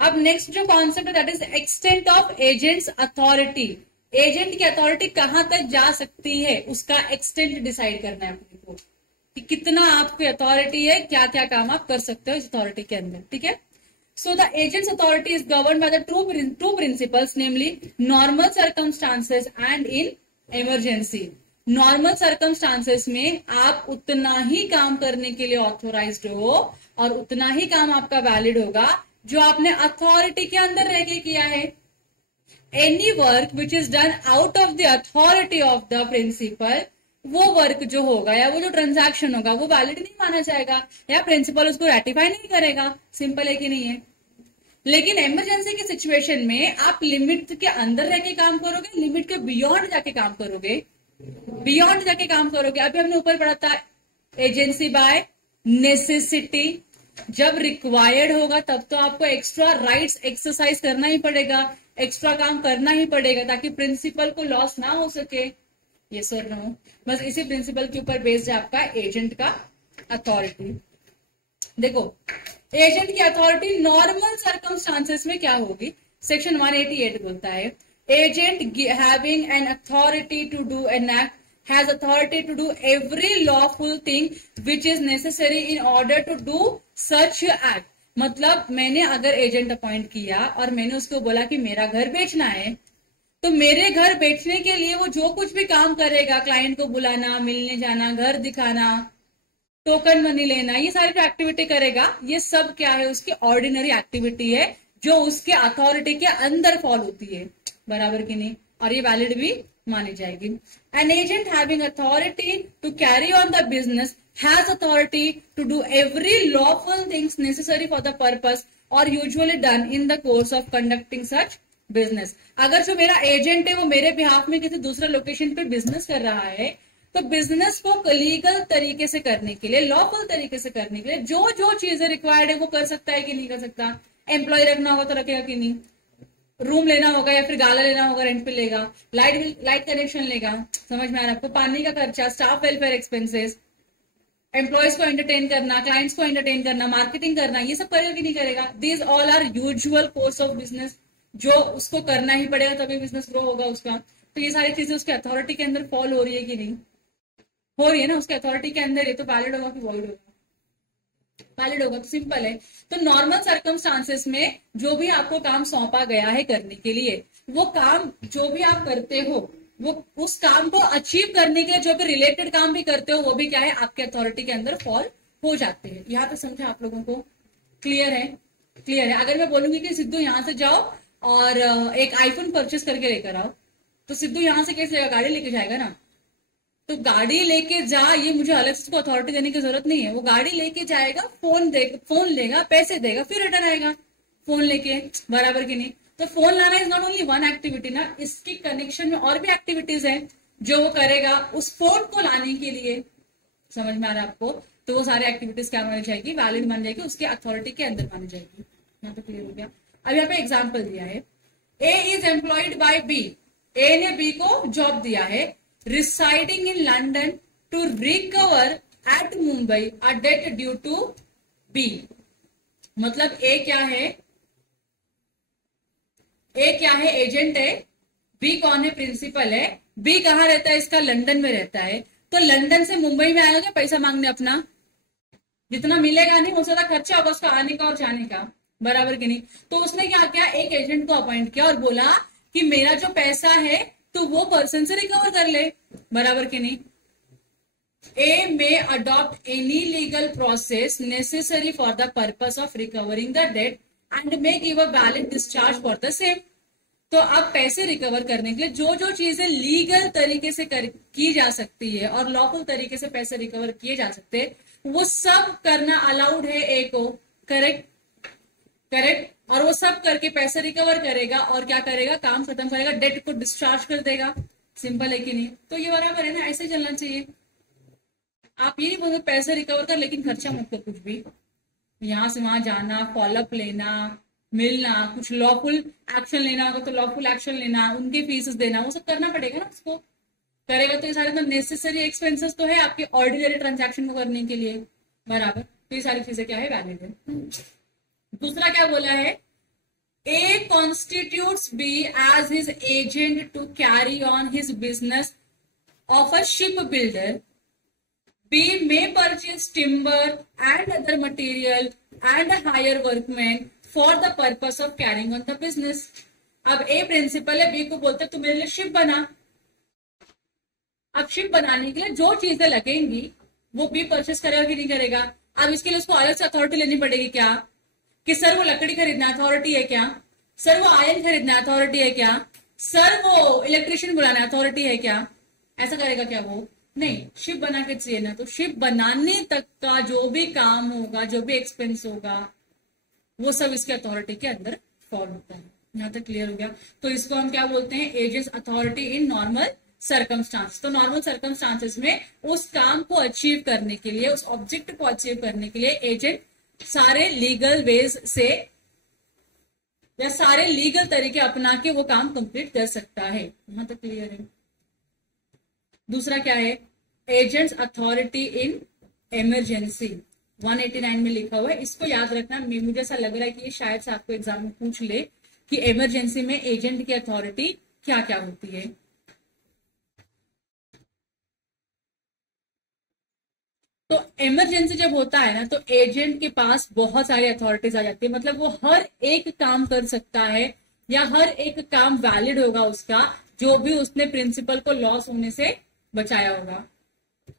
अब नेक्स्ट जो कॉन्सेप्ट है that is extent of agents authority. Agent की अथॉरिटी कहां तक जा सकती है, उसका एक्सटेंट डिसाइड करना है अपने को, कि कितना आपकी अथॉरिटी है, क्या क्या काम आप कर सकते हो इस अथॉरिटी के अंदर, ठीक है। So the agent's authority is governed by the two principles, namely normal circumstances and in emergency. Normal circumstances में आप उतना ही काम करने के लिए ऑथोराइज्ड हो और उतना ही काम आपका वैलिड होगा जो आपने अथॉरिटी के अंदर रह के किया है। Any work which is done out of the authority of the principal, वो वर्क जो होगा या वो जो ट्रांजैक्शन होगा वो वैलिड नहीं माना जाएगा या प्रिंसिपल उसको रेटिफाई नहीं करेगा। सिंपल है कि नहीं है? लेकिन इमरजेंसी की सिचुएशन में आप लिमिट के अंदर रह के काम करोगे, लिमिट के बियॉन्ड जाके काम करोगे, बियॉन्ड जाके काम करोगे। अभी हमने ऊपर पढ़ा था एजेंसी बाय नेसेसिटी, जब रिक्वायर्ड होगा तब तो आपको एक्स्ट्रा राइट्स एक्सरसाइज करना ही पड़ेगा, एक्स्ट्रा काम करना ही पड़ेगा ताकि प्रिंसिपल को लॉस ना हो सके। ये सर नो, बस इसी प्रिंसिपल के ऊपर बेस्ड है आपका एजेंट का अथॉरिटी। देखो एजेंट की अथॉरिटी नॉर्मल सर्कमस्टांसेस में क्या होगी, सेक्शन 188 बोलता है agent having an authority to do an act has authority to do every lawful thing which is necessary in order to do such act. मतलब मैंने अगर एजेंट अपॉइंट किया और मैंने उसको बोला कि मेरा घर बेचना है, तो मेरे घर बेचने के लिए वो जो कुछ भी काम करेगा, क्लाइंट को बुलाना, मिलने जाना, घर दिखाना, टोकन मनी लेना, ये सारी जो एक्टिविटी करेगा ये सब क्या है, उसकी ऑर्डिनरी एक्टिविटी है जो उसके अथॉरिटी के अंदर फॉल होती है, बराबर की नहीं, और ये वैलिड भी मानी जाएगी। An agent having authority to carry on the business has authority to do every lawful things necessary for the purpose और usually done in the course of conducting such business. अगर जो मेरा एजेंट है वो मेरे बिहाफ में किसी दूसरे लोकेशन पे बिजनेस कर रहा है, तो बिजनेस को लीगल तरीके से करने के लिए, लॉफुल तरीके से करने के लिए जो जो चीजें रिक्वायर्ड है वो कर सकता है कि नहीं कर सकता। एम्प्लॉय रखना होगा तो रखेगा कि नहीं, रूम लेना होगा या फिर गाला लेना होगा, रेंट पे लेगा, लाइट कनेक्शन लेगा, समझ में आ रहा है आपको, पानी का खर्चा, स्टाफ वेलफेयर एक्सपेंसेस, एम्प्लॉयज को एंटरटेन करना, क्लाइंट्स को एंटरटेन करना, मार्केटिंग करना, ये सब करेगा कि नहीं करेगा। These all are usual course of business जो उसको करना ही पड़ेगा तभी बिजनेस ग्रो होगा उसका। तो ये सारी चीजें उसके अथॉरिटी के अंदर फॉल हो रही है कि नहीं हो रही है ना, उसके अथॉरिटी के अंदर, ये तो वैलिड होगा कि वॉइड होगा, वैलिड होगा। तो सिंपल है। तो नॉर्मल सर्कमस्टांसेस में जो भी आपको काम सौंपा गया है करने के लिए, वो काम जो भी आप करते हो वो उस काम को अचीव करने के लिए जो भी रिलेटेड काम भी करते हो वो भी क्या है, आपके अथॉरिटी के अंदर फॉल हो जाते हैं। यहाँ तक समझा आप लोगों को? क्लियर है? क्लियर है। अगर मैं बोलूंगी कि सिद्धू यहाँ से जाओ और एक आईफोन परचेस करके लेकर आओ, तो सिद्धू यहाँ से कैसे जाएगा, गाड़ी लेके जाएगा ना। तो गाड़ी लेके जा, ये मुझे अलग से उसको अथॉरिटी देने की जरूरत नहीं है। वो गाड़ी लेके जाएगा, फोन लेगा, पैसे देगा, फिर रिटर्न आएगा फोन लेके, बराबर की नहीं। तो फोन लाना is not only one activity ना, इसके कनेक्शन में और भी एक्टिविटीज हैं जो वो करेगा उस फोन को लाने के लिए। समझ में आ रहा है आपको? तो वो सारी एक्टिविटीज क्या मानी जाएगी, वैलिड मानी जाएगी, उसके अथॉरिटी के अंदर मानी जाएगी। यहाँ तो क्लियर हो गया। अब यहाँ पे एग्जाम्पल दिया है, A is employed by B, A ने बी को जॉब दिया है, residing in London to recover at Mumbai a debt due to B. मतलब ए क्या है, एजेंट है, बी कौन है, प्रिंसिपल है, बी कहाँ रहता है इसका, लंदन में रहता है। तो लंदन से मुंबई में आएगा क्या पैसा मांगने अपना, जितना मिलेगा नहीं, हो सकता खर्चा होगा उसका आने का और जाने का, बराबर कि नहीं। तो उसने क्या किया, एक एजेंट को अपॉइंट किया और बोला कि मेरा जो पैसा है तो वो पर्सन से रिकवर कर ले, बराबर कि नहीं। A may adopt any legal process necessary for the purpose of recovering the debt and may give a valid discharge for the same. तो अब पैसे रिकवर करने के लिए जो जो चीजें लीगल तरीके से की जा सकती है और लॉफुल तरीके से पैसे रिकवर किए जा सकते हैं वो सब करना अलाउड है ए को, करेक्ट, और वो सब करके पैसे रिकवर करेगा और क्या करेगा, काम खत्म करेगा, डेट को डिस्चार्ज कर देगा। सिंपल है कि नहीं। तो ये बराबर है ना, ऐसे चलना चाहिए। आप ये नहीं बोलते पैसे रिकवर कर लेकिन खर्चा मत कर कुछ भी, यहां से वहां जाना, फॉलोअप लेना, मिलना, कुछ लॉफुल एक्शन लेना होगा तो लॉफुल एक्शन लेना, उनके फीसेस देना, वो सब करना पड़ेगा ना उसको। करेगा तो ये सारे तो नेसेसरी एक्सपेंसेस तो है आपके ऑर्डिनरी ट्रांजैक्शन को करने के लिए, बराबर। तो ये सारी चीजें क्या है, वैलिड है। दूसरा क्या बोला है, A constitutes B as his agent to carry on his business of a ship builder. B may purchase timber and other material and hire workmen for the purpose of carrying on the business. अब A प्रिंसिपल है, B को बोलते तू मेरे लिए शिप बना। अब शिप बनाने के लिए जो चीजें लगेंगी वो B परचेस करेगा कि नहीं करेगा। अब इसके लिए उसको अलग से अथॉरिटी लेनी पड़ेगी क्या, कि सर वो लकड़ी खरीदना अथॉरिटी है क्या, सर वो आयरन खरीदना अथॉरिटी है क्या, सर वो इलेक्ट्रिशियन बुलाना अथॉरिटी है क्या, ऐसा करेगा क्या वो, नहीं। शिप बना के चाहिए ना, तो शिप बनाने तक का जो भी काम होगा, जो भी एक्सपेंस होगा, वो सब इसके अथॉरिटी के अंदर फॉल होता है। यहां तक क्लियर हो गया। तो इसको हम क्या बोलते हैं, agents authority in normal circumstance. तो नॉर्मल सर्कमस्टांसेस में उस काम को अचीव करने के लिए, उस ऑब्जेक्ट को अचीव करने के लिए एजेंट सारे लीगल वेज से या सारे लीगल तरीके अपना के वो काम कंप्लीट कर सकता है। यहां तक क्लियर है। दूसरा क्या है, एजेंट्स अथॉरिटी इन इमरजेंसी, 189 में लिखा हुआ है। इसको याद रखना, मुझे ऐसा लग रहा है कि ये शायद से आपको एग्जाम में पूछ ले कि इमरजेंसी में एजेंट की अथॉरिटी क्या क्या होती है। तो इमरजेंसी जब होता है ना, तो एजेंट के पास बहुत सारी अथॉरिटीज आ जाती है। मतलब वो हर एक काम कर सकता है या हर एक काम वैलिड होगा उसका, जो भी उसने प्रिंसिपल को लॉस होने से बचाया होगा,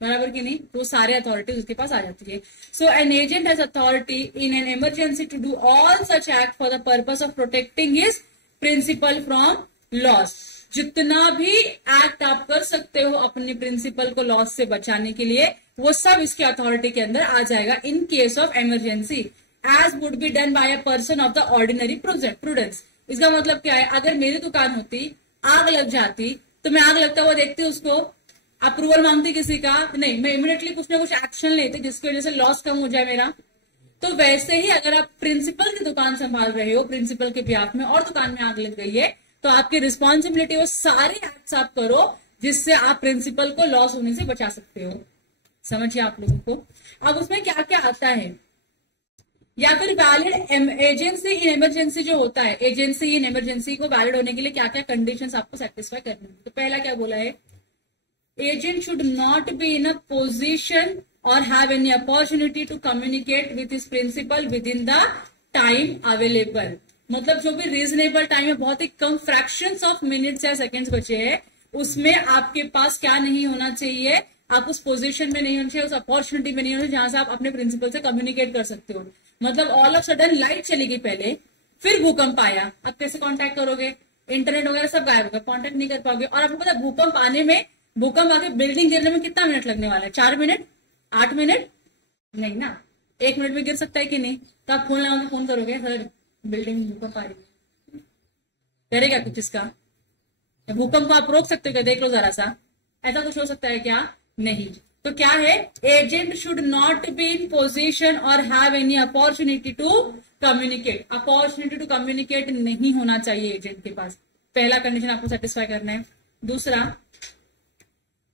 बराबर कि नहीं। तो सारे अथॉरिटीज उसके पास आ जाती है। So an agent has authority in an emergency to do all such act for the purpose of protecting his principal from loss. जितना भी एक्ट आप कर सकते हो अपने प्रिंसिपल को लॉस से बचाने के लिए, वो सब इसके अथॉरिटी के अंदर आ जाएगा in case of emergency, as would be done by a person of the ordinary prudence. इसका मतलब क्या है, अगर मेरी दुकान होती, आग लग जाती, तो मैं आग लगता हुआ देखती, उसको अप्रूवल मांगती किसी का नहीं, मैं इमीडिएटली कुछ ना कुछ एक्शन लेती जिसकी वजह से लॉस कम हो जाए मेरा। तो वैसे ही अगर आप प्रिंसिपल की दुकान संभाल रहे हो, प्रिंसिपल के बिहाफ में, और दुकान में आग लग गई है, तो आपकी रिस्पॉन्सिबिलिटी वो सारे एक्ट्स आप करो जिससे आप प्रिंसिपल को लॉस होने से बचा सकते हो। समझिए आप लोगों को। अब उसमें क्या क्या आता है, या फिर वैलिड एजेंसी इन इमरजेंसी जो होता है, एजेंसी इन इमरजेंसी को वैलिड होने के लिए क्या क्या कंडीशंस आपको सेटिस्फाई करनी है। तो पहला क्या बोला है, agent should not be in a position और have any opportunity to communicate with his principal within the time available. मतलब जो भी रीजनेबल टाइम है, बहुत ही कम फ्रैक्शंस ऑफ मिनट्स या सेकंड्स बचे हैं, उसमें आपके पास क्या नहीं होना चाहिए, आप उस पोजीशन में नहीं होना चाहिए, उस अपॉर्चुनिटी में नहीं होना चाहिए जहां से आप अपने प्रिंसिपल से कम्युनिकेट कर सकते हो। मतलब ऑल ऑफ सडन लाइट चली गई पहले, फिर भूकंप आया, अब कैसे कांटेक्ट करोगे, इंटरनेट वगैरह सब गायब होगा, कांटेक्ट नहीं कर पाओगे। और आपको पता है भूकंप आने में, भूकंप आके बिल्डिंग गिरने में कितना मिनट लगने वाला है, 4 मिनट, 8 मिनट, नहीं ना, 1 मिनट में गिर सकता है कि नहीं। तो आप फोन लगाओगे, फोन करोगे, सर बिल्डिंग भूकंप आ रही है, करेगा कुछ इसका, भूकंप को आप रोक सकते हो क्या, देख लो जरा सा, ऐसा कुछ हो सकता है क्या, नहीं। तो क्या है, agent should not be in position और have any opportunity to communicate. Opportunity to communicate नहीं होना चाहिए एजेंट के पास। पहला कंडीशन आपको सेटिस्फाई करना है। दूसरा,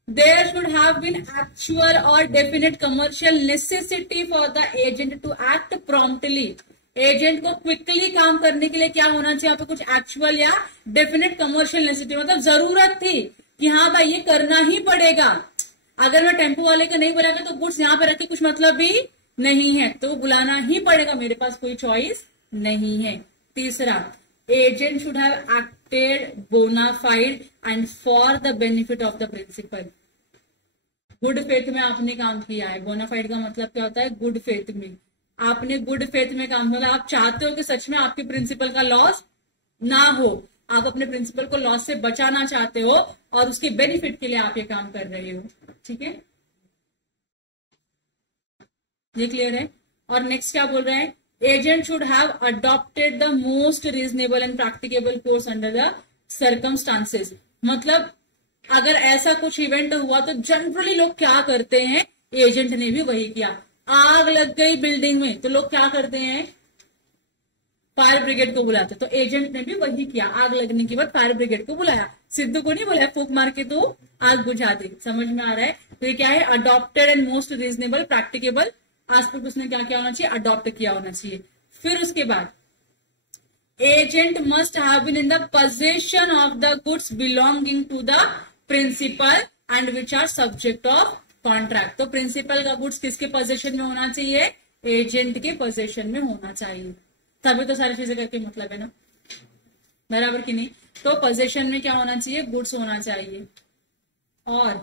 there should have been actual और definite commercial necessity for the agent to act promptly. Agent को क्विकली काम करने के लिए क्या होना चाहिए, यहाँ पे कुछ एक्चुअल या डेफिनेट कमर्शियल नेसेसिटी, मतलब जरूरत थी कि हाँ भाई ये करना ही पड़ेगा। अगर मैं टेम्पो वाले को नहीं बोलेगा तो गुड्स यहाँ पे रख के कुछ मतलब भी नहीं है, तो बुलाना ही पड़ेगा, मेरे पास कोई चॉइस नहीं है। तीसरा, agent should have acted bona fide and for the benefit of the principal. Good faith में आपने काम किया है। बोनाफाइड का मतलब क्या होता है, गुड फेथ में आपने गुड फेथ में काम किया, आप चाहते हो कि सच में आपके प्रिंसिपल का लॉस ना हो, आप अपने प्रिंसिपल को लॉस से बचाना चाहते हो और उसके बेनिफिट के लिए आप ये काम कर रहे हो। ठीक है, ये क्लियर है। और नेक्स्ट क्या बोल रहे हैं, agent should have adopted the most reasonable and practicable course under the circumstances. मतलब अगर ऐसा कुछ इवेंट हुआ तो जनरली लोग क्या करते हैं, एजेंट ने भी वही किया। आग लग गई बिल्डिंग में तो लोग क्या करते हैं, फायर ब्रिगेड को बुलाते, तो एजेंट ने भी वही किया। आग लगने के बाद फायर ब्रिगेड को बुलाया, सिद्धू को नहीं बुलाया फूक मार के तो आग बुझा दी। समझ में आ रहा है। तो ये क्या है, adopted and most reasonable practicable aspect उसने क्या किया होना चाहिए, अडॉप्ट किया होना चाहिए। फिर उसके बाद, agent must have been in the possession of the goods belonging to the principal and which are subject of contract. तो प्रिंसिपल का गुड्स किसके पोजेशन में होना चाहिए, एजेंट के पोजेशन में होना चाहिए। तभी तो सारी चीजें करके मतलब है ना, बराबर की नहीं। तो पोजेशन में क्या होना चाहिए, गुड्स होना चाहिए। और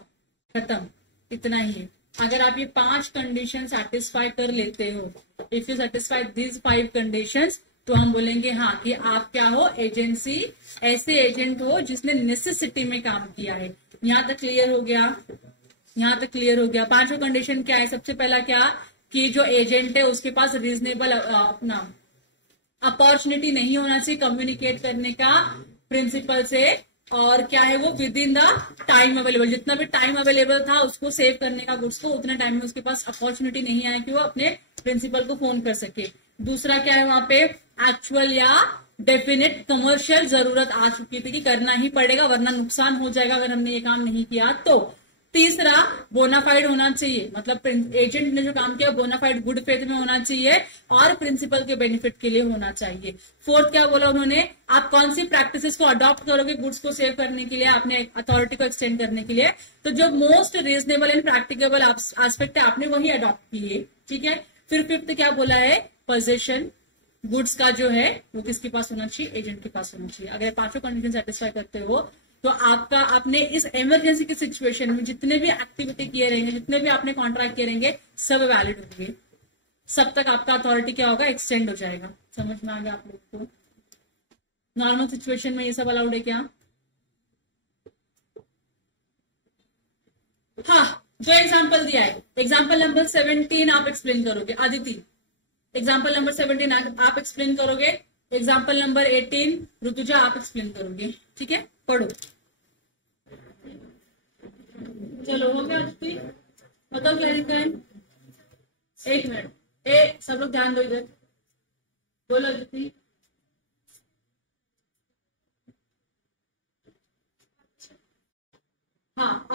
खत्म, इतना ही है। अगर आप ये 5 कंडीशन सेटिस्फाई कर लेते हो, if you satisfy these 5 conditions, तो हम बोलेंगे हाँ कि आप क्या हो, एजेंसी, ऐसे एजेंट हो जिसने नेसेसिटी में काम किया है। यहां तक क्लियर हो गया, यहां तक क्लियर हो गया। 5 कंडीशन क्या है, सबसे पहला क्या, कि जो एजेंट है उसके पास रीजनेबल अपना अपॉर्चुनिटी नहीं होना चाहिए कम्युनिकेट करने का प्रिंसिपल से, और क्या है वो, with in the time available, जितना भी टाइम अवेलेबल था उसको सेव करने का गुड्स को, उतने टाइम में उसके पास अपॉर्चुनिटी नहीं आया कि वो अपने प्रिंसिपल को फोन कर सके। दूसरा क्या है, वहां पे एक्चुअल या डेफिनेट कमर्शियल जरूरत आ चुकी थी कि करना ही पड़ेगा वरना नुकसान हो जाएगा अगर हमने ये काम नहीं किया तो। तीसरा, बोनाफाइड होना चाहिए, मतलब एजेंट ने जो काम किया बोनाफाइड गुड फेथ में होना चाहिए और प्रिंसिपल के बेनिफिट के लिए होना चाहिए। फोर्थ क्या बोला उन्होंने, आप कौन सी प्रैक्टिसेस को अडॉप्ट करोगे गुड्स को सेव करने के लिए, आपने अथॉरिटी को एक्सटेंड करने के लिए, तो जो most reasonable and practicable aspect है आपने वही अडॉप्ट किए। ठीक है। फिर फिफ्थ क्या बोला है, पोजीशन गुड्स का जो है वो किसके पास होना चाहिए, एजेंट के पास होना चाहिए। अगर 5 कंडीशन सेटिस्फाई करते हो तो आपका, आपने इस इमरजेंसी की सिचुएशन में जितने भी एक्टिविटी किए रहेंगे, जितने भी आपने कॉन्ट्रैक्ट किए रहेंगे, सब वैलिड होंगे, सब तक आपका अथॉरिटी क्या होगा, एक्सटेंड हो जाएगा। समझ में आ गया आप लोग को। नॉर्मल सिचुएशन में ये सब अलाउड है क्या? हाँ, जो एग्जाम्पल दिया है, एग्जाम्पल नंबर 17 आप एक्सप्लेन करोगे आदिति, एग्जाम्पल नंबर 17 आप एक्सप्लेन करोगे, एग्जाम्पल नंबर 18 ऋतुजा आप एक्सप्लेन करोगे। ठीक है, पढ़ो। चलो हो गया आदिति, बताओ क्या लिखा है। 1 मिनट, सब लोग ध्यान दो इधर, बोलो आदिति। हाँ,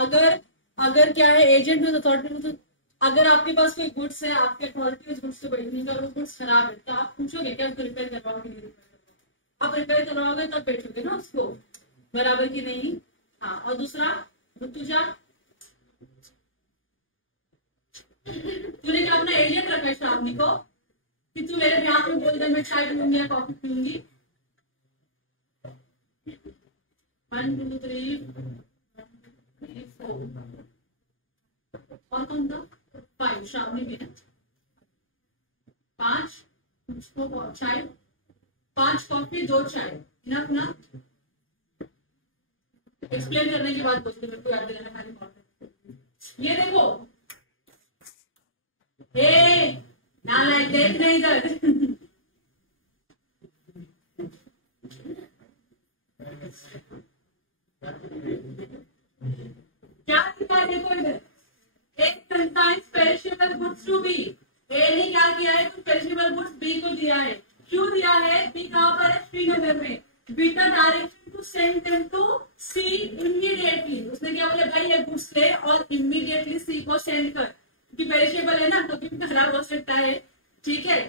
अगर क्या है, एजेंट विद अथॉरिटी, अगर आपके पास कोई गुड्स है, आपके अथॉरिटी उस गुड्स से बैठने का, वो गुड्स खराब है तो आप पूछोगे क्या उसको रिपेयर करवाओगे, आप रिपेयर करवाओगे तब बैठोगे ना उसको, बराबर की नहीं। हाँ, और दूसरा ऋतुजा, तूने क्या अपना एजेंट रखा है श्रावणी को कि तू मेरे ब्याह में बोल दे मैं चाय पीऊंगी या कॉफी पीऊंगी। 1 2 3 4 और कौन था, 5 श्रावणी भी है। 5 उसको चाय, 5 कॉफी 2 चाय, इनफ ना। एक्सप्लेन करने की बात बोलते मेरे को याद दिलाना खाली। ये देखो, नालायक, देख नहीं इधर। क्या लिखा है देखो इधर, एक गुड्स टू बी। ए ने क्या किया है, कुछ पेरिशेबल गुड्स बी को दिया है। क्यों दिया है, बी कहां पर है, श्रीनगर में। With the direction to send them to C immediately. उसने क्या बोला, भाई ये गुड्स ले और इमीडिएटली सी को सेंड कर, क्योंकि पेरिशेबल है ना, कभी भी खराब हो सकता है। ठीक है,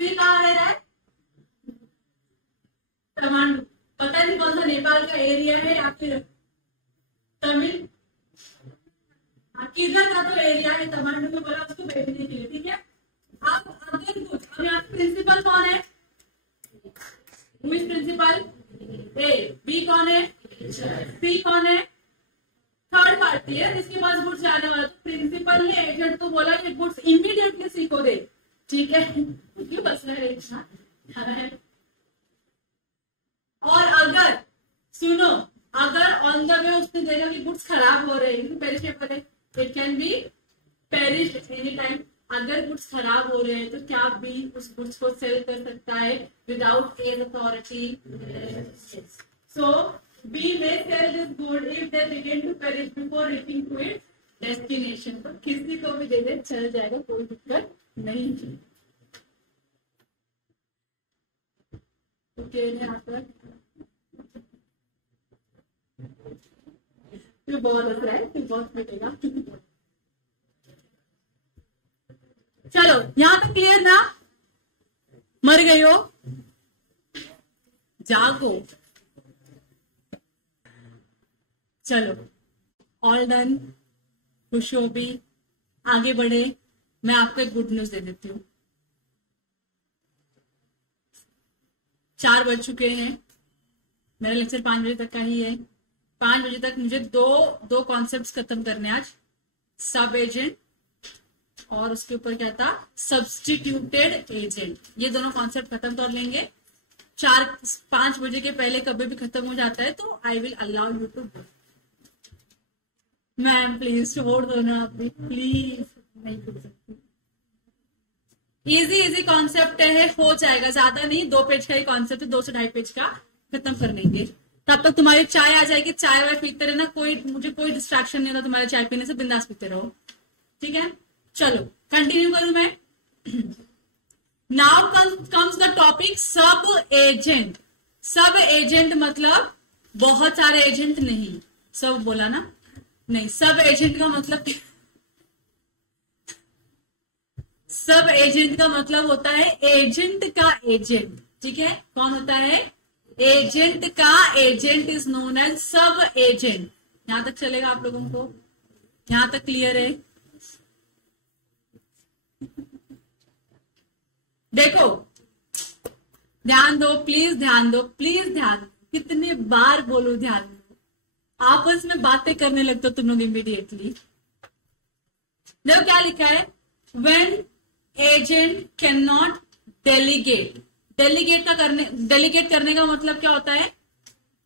फिर कहाँ रह रहा है, तमिलनाडु। पता नहीं कौन सा नेपाल का एरिया है या फिर तमिल, किधर का तो एरिया है, तमिलनाडु में बोला उसको भेजने के लिए। ठीक है, अब अगर कुछ, अब यहाँ प्रिंसिपल कौन है, प्रिंसिपल ए, बी कौन है, सी कौन है, थर्ड पार्टी है जिसके पास गुड्स जाने वाला। तो प्रिंसिपल ने एजेंट को बोला कि गुड्स इमीडिएटली सी को दे। ठीक है, क्यों बस है। और अगर सुनो, अगर ऑन द वे उसने देखा कि गुड्स खराब हो रहे हैं, पेरिशेबल है, it can be perish any time. अगर गुड्स खराब हो रहे हैं तो क्या बी उस गुड्स को सेल कर सकता है without as authority. So B may sell this good if they begin to perish before reaching to its destination. तो किसी को भी दे दे चल जाएगा, कोई दिक्कत नहीं। ओके, यहाँ पर तू बहुत हंस रहा है, तू बहुत मिलेगा। चलो, यहाँ तक क्लियर ना, मर गई हो, जागो। चलो, ऑल डन, खुश हो भी, आगे बढ़े। मैं आपको एक गुड न्यूज दे देती हूँ। 4 बज चुके हैं, मेरा लेक्चर 5 बजे तक का ही है। 5 बजे तक मुझे दो कॉन्सेप्ट्स खत्म करने आज, सब एजेंट और उसके ऊपर क्या था, सब्स्टिट्यूटेड एजेंट। ये दोनों कॉन्सेप्ट खत्म कर लेंगे। 5 बजे के पहले कभी भी खत्म हो जाता है तो I will allow you to go. Ma'am please छोड़ दो ना, आप प्लीज, नहीं कर सकती। इजी कॉन्सेप्ट है, हो जाएगा, ज्यादा नहीं, 2 पेज का ही कॉन्सेप्ट है, 2 से 2.5 पेज का, खत्म कर लेंगे। तब तक तुम्हारी चाय आ जाएगी, चाय वाय पीते रहना, मुझे कोई डिस्ट्रैक्शन नहीं होता तुम्हारे चाय पीने से, बिंदास पीते रहो। ठीक है, चलो कंटिन्यू करूं मैं। नाउ कम्स द टॉपिक सब एजेंट। सब एजेंट मतलब बहुत सारे एजेंट नहीं, सब बोला ना, नहीं, सब एजेंट का मतलब, सब एजेंट का मतलब होता है एजेंट का एजेंट। ठीक है, कौन होता है, एजेंट का एजेंट इज नोन एज सब एजेंट। यहां तक चलेगा आप लोगों को, यहां तक क्लियर है। देखो, ध्यान दो प्लीज, ध्यान दो प्लीज, ध्यान दो। कितने बार बोलो ध्यान दो, आपस में बातें करने लगते हो तुम लोग इमीडिएटली। देखो क्या लिखा है, when agent can not delegate. Delegate करने का मतलब क्या होता है,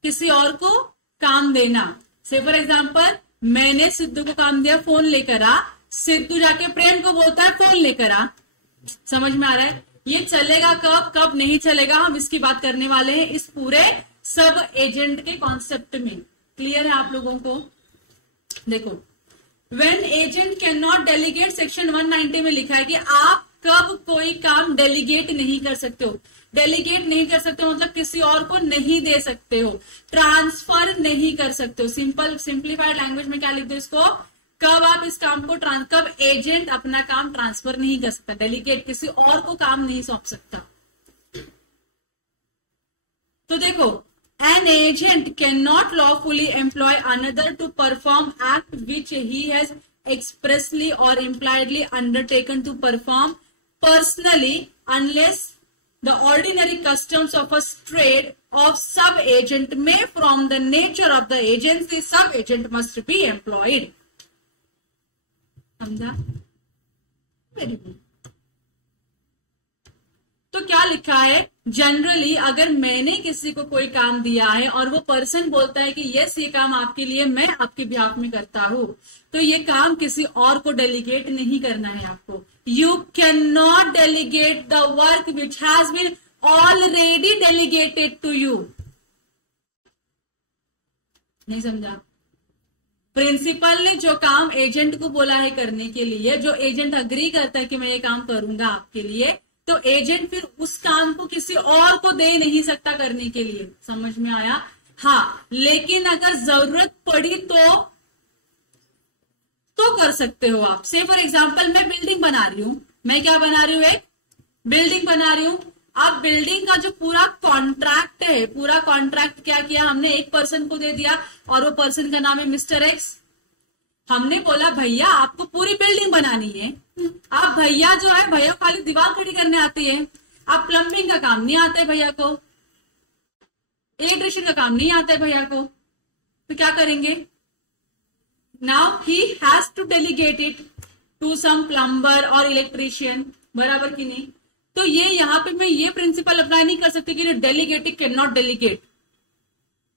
किसी और को काम देना। से फॉर एग्जाम्पल, मैंने सिद्धू को काम दिया, फोन लेकर आ, सिद्धू जाके प्रेम को बोलता है फोन लेकर आ। समझ में आ रहा है, ये चलेगा कब नहीं चलेगा, हम इसकी बात करने वाले हैं इस पूरे सब एजेंट के कॉन्सेप्ट में। क्लियर है आप लोगों को। देखो, when agent can not delegate, section 190 में लिखा है कि आप कब कोई काम डेलीगेट नहीं कर सकते हो। डेलीगेट नहीं कर सकते हो मतलब किसी और को नहीं दे सकते हो, ट्रांसफर नहीं कर सकते हो। सिंप्लीफाइड लैंग्वेज में क्या लिख दो इसको, कब आप इस काम को कब एजेंट अपना काम ट्रांसफर नहीं कर सकता, डेलीगेट किसी और को काम नहीं सौंप सकता। तो देखो, an agent cannot lawfully employ another to perform act which he has expressly or impliedly undertaken to perform personally unless the ordinary customs of a trade of sub-agent may from the nature of the agency sub-agent must be employed. समझा? Very good. तो क्या लिखा है, जनरली अगर मैंने किसी को कोई काम दिया है और वो पर्सन बोलता है कि यस ये काम आपके लिए मैं आपके बिहाफ में करता हूं, तो ये काम किसी और को डेलीगेट नहीं करना है आपको। You can not delegate the work which has been already delegated to you. नहीं समझा? प्रिंसिपल ने जो काम एजेंट को बोला है करने के लिए, जो एजेंट अग्री करता है कि मैं ये काम करूंगा आपके लिए, तो एजेंट फिर उस काम को किसी और को दे नहीं सकता करने के लिए। समझ में आया? हाँ, लेकिन अगर जरूरत पड़ी तो कर सकते हो आप। से फॉर एग्जाम्पल मैं बिल्डिंग बना रही हूं, मैं क्या बना रही हूं, एक बिल्डिंग बना रही हूं। अब बिल्डिंग का जो पूरा कॉन्ट्रैक्ट है, पूरा कॉन्ट्रैक्ट क्या किया हमने, एक पर्सन को दे दिया और वो पर्सन का नाम है मिस्टर एक्स। हमने बोला भैया आपको पूरी बिल्डिंग बनानी है। अब भैया जो है, भैया खाली दीवार खड़ी करने आती है, अब प्लम्बिंग का काम नहीं आता है भैया को, इलेक्ट्रिशियन का काम नहीं आता है भैया को, तो क्या करेंगे, now he has to delegate it to some plumber और इलेक्ट्रिशियन, बराबर की नहीं। तो ये यहाँ पे मैं ये प्रिंसिपल अप्लाई नहीं कर सकती कि डेलीगेटिंग कैन नॉट डेलीगेट,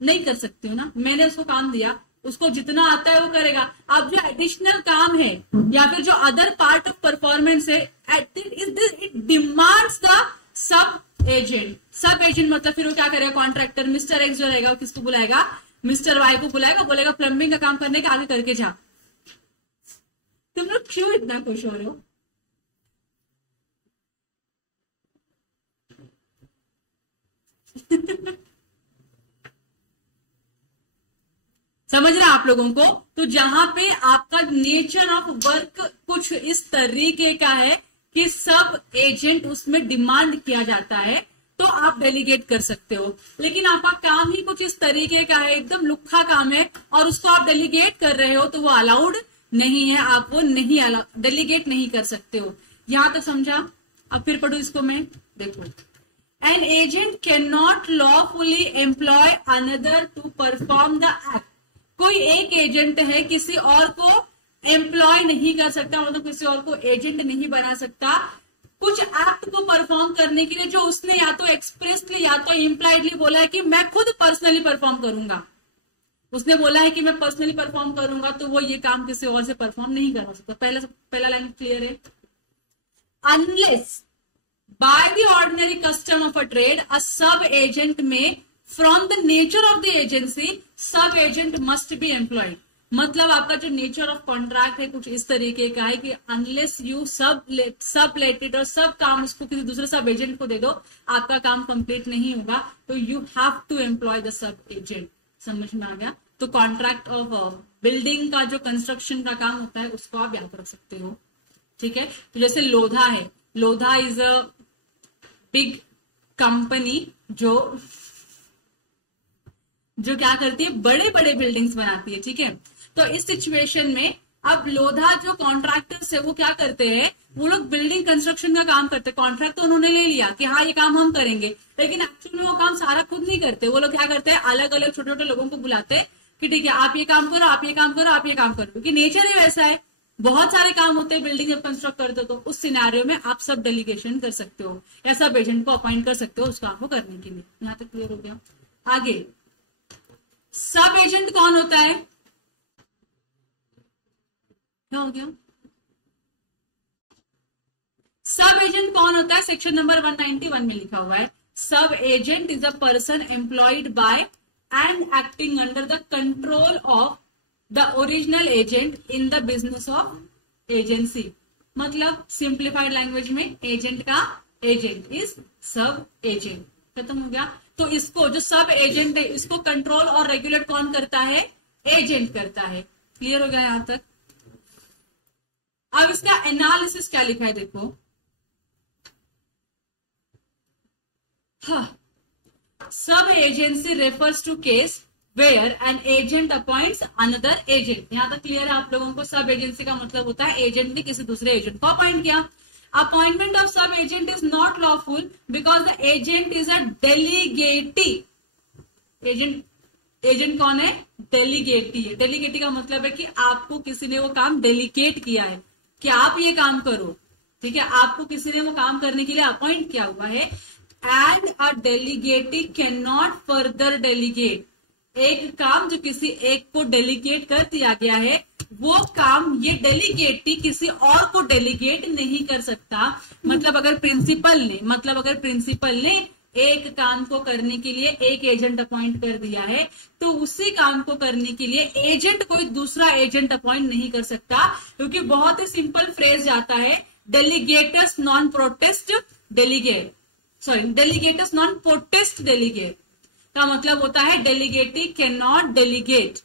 नहीं कर सकती हूँ ना। मैंने उसको काम दिया, उसको जितना आता है वो करेगा। अब जो एडिशनल काम है या फिर जो अदर पार्ट ऑफ परफॉर्मेंस है, it demands the sub agent. सब एजेंट मतलब फिर वो क्या करेगा, कॉन्ट्रैक्टर मिस्टर एक्स जो रहेगा किसको बुलाएगा, मिस्टर वाई को बुलाएगा, बोलेगा प्लम्बिंग का काम करने के आगे करके जा। तुम लोग क्यों इतना खुश हो रहे हो? समझ रहे आप लोगों को? तो जहां पे आपका नेचर ऑफ वर्क कुछ इस तरीके का है कि सब एजेंट उसमें डिमांड किया जाता है, तो आप डेलीगेट कर सकते हो। लेकिन आपका काम ही कुछ इस तरीके का है, एकदम लुक्खा काम है, और उसको आप डेलीगेट कर रहे हो, तो वो अलाउड नहीं है, आप वो नहीं डेलीगेट नहीं कर सकते हो। यहां तक समझा? अब फिर पढ़ू इसको मैं, देखो, an agent can not lawfully employ another to perform the act. कोई एक एजेंट है, किसी और को एम्प्लॉय नहीं कर सकता, मतलब किसी और को एजेंट नहीं बना सकता कुछ एक्ट को परफॉर्म करने के लिए जो उसने या तो एक्सप्रेसली या तो इम्प्लाइडली बोला है कि मैं खुद पर्सनली परफॉर्म करूंगा। उसने बोला है कि मैं पर्सनली परफॉर्म करूंगा, तो वो ये काम किसी और से परफॉर्म नहीं करा सकता। पहला लाइन क्लियर है? Unless by the ordinary custom of a trade, a sub-agent may, from the nature of the agency, sub-agent must be employed. मतलब आपका जो नेचर ऑफ कॉन्ट्रैक्ट है कुछ इस तरीके का है कि अनलेस यू सब लेटेड और सब काम उसको किसी दूसरे सब एजेंट को दे दो, आपका काम कंप्लीट नहीं होगा, तो you have to employ the sub agent. समझ में आ गया? तो कॉन्ट्रैक्ट ऑफ बिल्डिंग का जो कंस्ट्रक्शन का काम होता है उसको आप याद रख सकते हो। ठीक है? तो जैसे लोधा है, Lodha is a big company जो क्या करती है, बड़े बड़े बिल्डिंग्स बनाती है। ठीक है? तो इस सिचुएशन में अब लोधा जो कॉन्ट्रैक्टर्स है वो क्या करते हैं, वो लोग बिल्डिंग कंस्ट्रक्शन का काम करते हैं। कॉन्ट्रैक्ट तो उन्होंने ले लिया कि हाँ ये काम हम करेंगे, लेकिन एक्चुअली में वो काम सारा खुद नहीं करते। वो लोग क्या करते हैं, अलग अलग छोटे छोटे लोगों को बुलाते हैं कि ठीक है आप ये काम करो, आप ये काम करो, आप ये काम करो, क्योंकि नेचर ही वैसा है, बहुत सारे काम होते हैं बिल्डिंग जब कंस्ट्रक्ट करते हो। तो उस सिनेरियो में आप सब डेलीगेशन कर सकते हो या सब एजेंट को अपॉइंट कर सकते हो उस काम को करने के लिए। यहां तक क्लियर हो गया? आगे सब एजेंट कौन होता है, क्या हो गया? सब एजेंट कौन होता है? सेक्शन नंबर 191 में लिखा हुआ है, सब agent is a person employed by and acting under the control of the original agent in the business of agency. मतलब सिंप्लीफाइड लैंग्वेज में एजेंट का एजेंट इज सब एजेंट। खत्म हो गया? तो इसको जो सब एजेंट है इसको कंट्रोल और रेगुलेट कौन करता है? एजेंट करता है। क्लियर हो गया यहां तक? अब इसका एनालिसिस क्या लिखा है देखो। Sub agency refers to case where an agent appoints another agent. यहां तक क्लियर है आप लोगों को? सब एजेंसी का मतलब होता है एजेंट ने किसी दूसरे एजेंट को अपॉइंट किया। Appointment of sub agent is not lawful because the agent is a delegatee. Agent कौन है? डेलीगेटी है। डेलीगेटी का मतलब है कि आपको किसी ने वो काम डेलीगेट किया है कि आप ये काम करो। ठीक है? आपको किसी ने वो काम करने के लिए अपॉइंट किया हुआ है। And a delegatee can not further delegate. एक काम जो किसी एक को डेलीगेट कर दिया गया है, वो काम ये डेलीगेटी किसी और को डेलीगेट नहीं कर सकता। मतलब अगर प्रिंसिपल ने एक काम को करने के लिए एक एजेंट अपॉइंट कर दिया है, तो उसी काम को करने के लिए एजेंट कोई दूसरा एजेंट अपॉइंट नहीं कर सकता, क्योंकि बहुत ही सिंपल फ्रेज जाता है, delegatus non potest delegate, sorry delegatus non potest delegate का मतलब होता है delegatee can not delegate,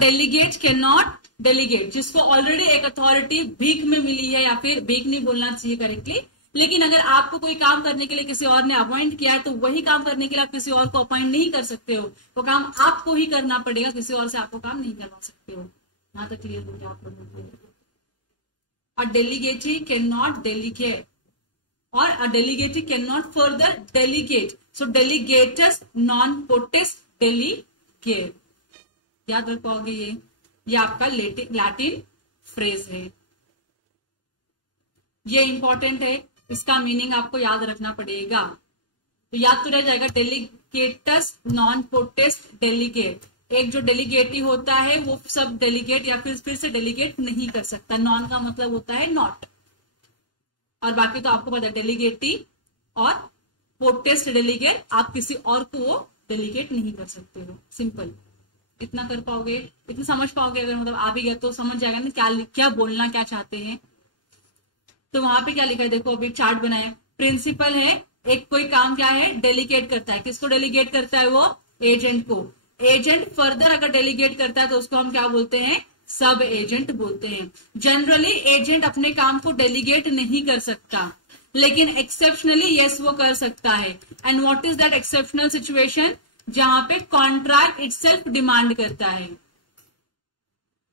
delegate can not delegate, जिसको ऑलरेडी एक अथॉरिटी भीख में मिली है, या फिर भीख नहीं बोलना चाहिए करेक्टली, लेकिन अगर आपको कोई काम करने के लिए किसी और ने अपॉइंट किया है तो वही काम करने के लिए आप किसी और को अपॉइंट नहीं कर सकते हो, वो काम आपको ही करना पड़ेगा, किसी और से आपको काम नहीं करवा सकते हो। यहां तक क्लियर हो गया आप लोगों को? A delegatee can not delegate और a delegatee can not further delegate, so delegatus non potest delegate, याद रख पाओगे? ये आपका लैटिन फ्रेज है, ये इंपॉर्टेंट है, इसका मीनिंग आपको याद रखना पड़ेगा। तो याद तो रह जाएगा, डेलीगेटस नॉन पोटेस्ट डेलीगेट, एक जो डेलीगेटी होता है वो सब डेलीगेट या फिर से डेलीगेट नहीं कर सकता, नॉन का मतलब होता है नॉट, और बाकी तो आपको पता है डेलीगेटी और पोटेस्ट डेलीगेट, आप किसी और को वो डेलीगेट नहीं कर सकते हो, सिंपल। इतना कर पाओगे, इतना समझ पाओगे, अगर मतलब आ भी गया तो समझ जाएगा ना क्या बोलना क्या चाहते हैं। तो वहां पे क्या लिखा है देखो, अभी चार्ट बनाया, प्रिंसिपल है, एक कोई काम क्या है डेलीगेट करता है, किसको डेलीगेट करता है? वो एजेंट को। एजेंट फर्दर अगर डेलीगेट करता है तो उसको हम क्या बोलते हैं? सब एजेंट बोलते हैं। जनरली एजेंट अपने काम को डेलीगेट नहीं कर सकता, लेकिन एक्सेप्शनली यस वो कर सकता है। And what is that exceptional situation? जहां पे कॉन्ट्रैक्ट इटसेल्फ डिमांड करता है,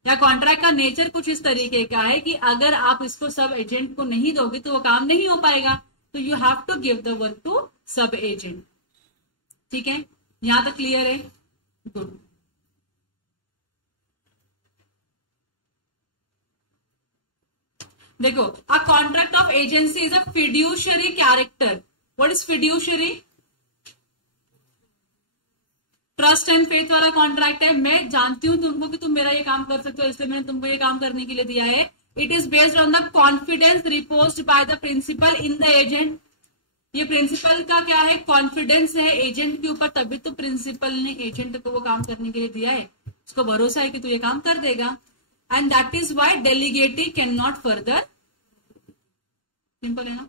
या कॉन्ट्रैक्ट का नेचर कुछ इस तरीके का है कि अगर आप इसको सब एजेंट को नहीं दोगे तो वो काम नहीं हो पाएगा, तो you have to give the work to sub agent. ठीक है, यहां तक क्लियर है? गुड। देखो, a contract of agency is a fiduciary character. What is fiduciary? Trust and faith वाला कॉन्ट्रैक्ट है। मैं जानती हूं तुमको कि तुम मेरा ये काम कर सकते हो, इसलिए मैंने तुमको ये काम करने के लिए दिया है। It is based on the confidence reposed by the principal in the agent. ये प्रिंसिपल का क्या है? कॉन्फिडेंस है एजेंट के ऊपर, तभी तो प्रिंसिपल ने एजेंट को वो काम करने के लिए दिया है, उसको भरोसा है कि तू ये काम कर देगा। And that is why delegatee can not further. Simple है ना?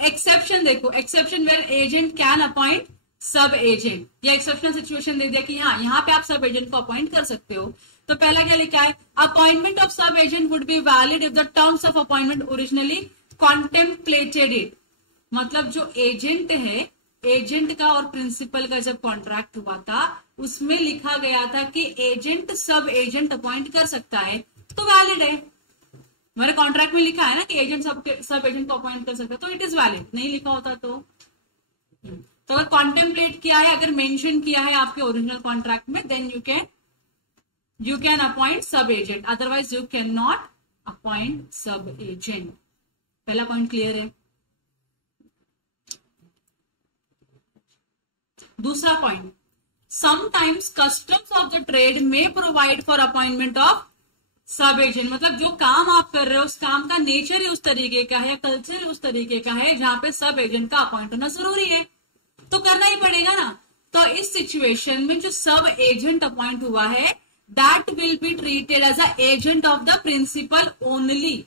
एक्सेप्शन देखो, exception where agent can appoint sub agent, या एक्सेप्शनल सिचुएशन दे दिया कि हाँ यहाँ पे आप सब एजेंट को अपॉइंट कर सकते हो। तो पहला क्या लिखा है? Appointment of sub agent would be valid if the terms of appointment originally contemplated it. मतलब जो एजेंट है, एजेंट का और प्रिंसिपल का जब कॉन्ट्रैक्ट हुआ था उसमें लिखा गया था कि एजेंट सब एजेंट अपॉइंट कर सकता है, तो वैलिड है। मेरे कॉन्ट्रैक्ट में लिखा है ना कि एजेंट सब एजेंट को अपॉइंट कर सकता है, तो इट इज वैलिड। नहीं लिखा होता तो अगर कॉन्टेम्पलेट किया है, अगर मेंशन किया है आपके ओरिजिनल कॉन्ट्रैक्ट में, then you can appoint sub agent, otherwise you can not appoint sub agent. पहला पॉइंट क्लियर है? दूसरा point, sometimes customs of the trade में provide for appointment of sub agent. मतलब जो काम आप कर रहे हो उस काम का नेचर ही उस तरीके का है, या कल्चर ही उस तरीके का है जहां पे सब एजेंट का अपॉइंट होना जरूरी है, तो करना ही पड़ेगा ना। तो इस सिचुएशन में जो सब एजेंट अपॉइंट हुआ है, that will be treated as a agent of the principal only.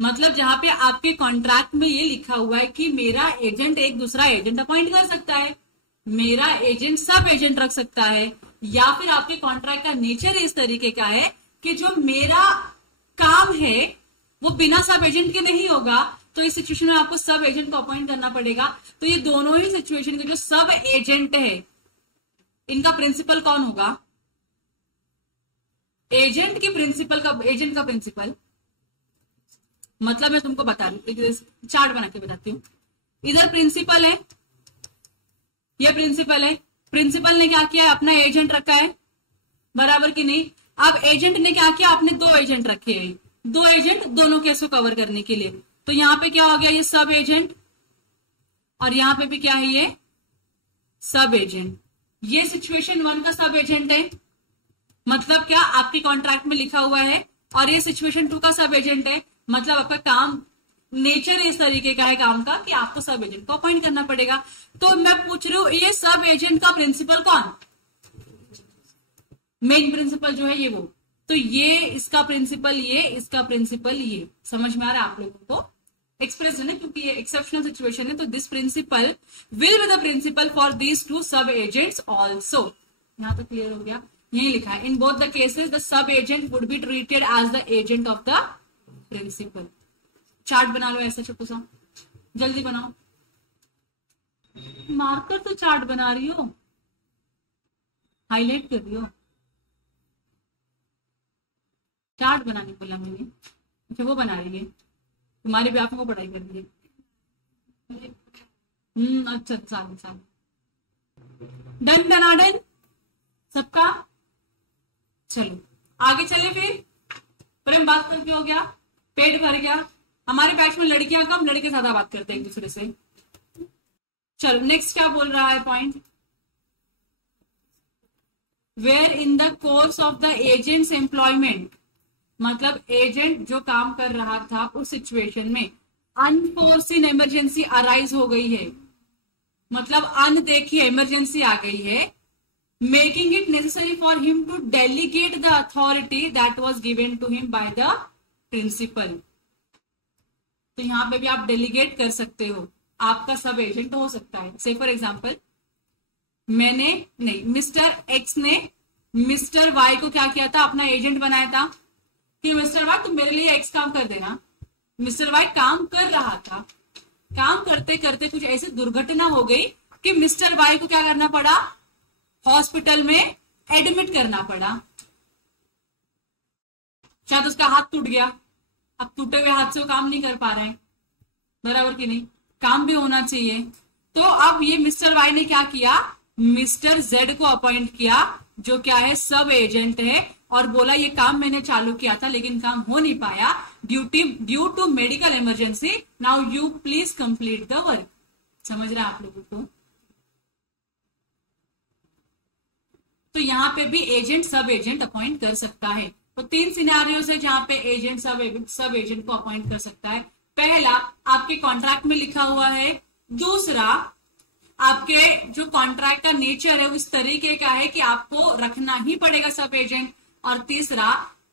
मतलब जहां पे आपके कॉन्ट्रैक्ट में ये लिखा हुआ है कि मेरा एजेंट एक दूसरा एजेंट अपॉइंट कर सकता है, मेरा एजेंट सब एजेंट रख सकता है, या फिर आपके कॉन्ट्रैक्ट का नेचर इस तरीके का है कि जो मेरा काम है वो बिना सब एजेंट के नहीं होगा, तो इस सिचुएशन में आपको सब एजेंट को अपॉइंट करना पड़ेगा। तो ये दोनों ही सिचुएशन के जो सब एजेंट है, इनका प्रिंसिपल कौन होगा? एजेंट की प्रिंसिपल का, एजेंट का प्रिंसिपल। मतलब मैं तुमको बता रही हूँ, चार्ट बना के बताती हूँ। इधर प्रिंसिपल है, ये प्रिंसिपल है, प्रिंसिपल ने क्या किया? अपना एजेंट रखा है, बराबर की नहीं? अब एजेंट ने क्या किया? आपने दो एजेंट रखे हैं, दो एजेंट दोनों केस को कवर करने के लिए। तो यहां पे क्या हो गया? ये सब एजेंट, और यहां पे भी क्या है? ये सब एजेंट। ये सिचुएशन 1 का सब एजेंट है, मतलब क्या? आपके कॉन्ट्रैक्ट में लिखा हुआ है, और ये सिचुएशन 2 का सब एजेंट है, मतलब आपका काम नेचर इस तरीके का है काम का कि आपको सब एजेंट को अपॉइंट करना पड़ेगा। तो मैं पूछ रही हूँ ये सब एजेंट का प्रिंसिपल कौन, मेन प्रिंसिपल जो है ये वो, तो ये इसका प्रिंसिपल, ये इसका प्रिंसिपल, ये समझ में आ रहा है आप लोगों को? एक्सप्रेस है ना, क्योंकि ये एक्सेप्शनल सिचुएशन है, तो this principal will be the principal for these two sub agents also. यहां तक क्लियर हो गया? यही लिखा है, in both the cases the sub agent would be treated as the agent of the principal. Chart बना लो ऐसा छोटू सा, जल्दी बनाओ। मार्कर तो चार्ट बना रही हो, हाईलाइट कर रही हो, चार्ट बनाने बोला मैंने। अच्छा वो बना रही है, तुम्हारी भी आपको पढ़ाई कर रही है। अच्छा साल साल डन डना डन सबका। चलो आगे चले फिर, प्रेम बात करके हो गया, पेट भर गया। हमारे बैच में लड़कियां कम, लड़के ज्यादा बात करते हैं एक दूसरे से। चलो नेक्स्ट क्या बोल रहा है point, where in the course of the agent's employment, मतलब एजेंट जो काम कर रहा था उस सिचुएशन में अनफोर्सीन इमरजेंसी अराइज हो गई है, मतलब अनदेखी इमरजेंसी आ गई है, making it necessary for him to delegate the authority that was given to him by the principal. तो यहां पे भी आप डेलीगेट कर सकते हो, आपका सब एजेंट हो सकता है। से फॉर एग्जाम्पल मैंने नहीं, मिस्टर एक्स ने मिस्टर वाई को क्या किया था, अपना एजेंट बनाया था कि मिस्टर वाई तुम मेरे लिए एक्स काम कर देना। मिस्टर वाई काम कर रहा था, काम करते करते कुछ ऐसी दुर्घटना हो गई कि मिस्टर वाई को क्या करना पड़ा, हॉस्पिटल में एडमिट करना पड़ा। शायद उसका हाथ टूट गया, अब टूटे हुए हाथ से वो काम नहीं कर पा रहे हैं, बराबर कि नहीं, काम भी होना चाहिए। तो अब ये मिस्टर वाई ने क्या किया, मिस्टर जेड को अपॉइंट किया जो क्या है सब एजेंट है, और बोला ये काम मैंने चालू किया था लेकिन काम हो नहीं पाया due to medical emergency, now you please complete the work. समझ रहे हैं आप लोगों को? तो यहाँ पे भी एजेंट सब एजेंट अपॉइंट कर सकता है। तो 3 सिनेरियोज है जहां पे एजेंट सब एजेंट को अपॉइंट कर सकता है। पहला आपके कॉन्ट्रैक्ट में लिखा हुआ है, दूसरा आपके जो कॉन्ट्रैक्ट का नेचर है उस तरीके का है कि आपको रखना ही पड़ेगा सब एजेंट, और तीसरा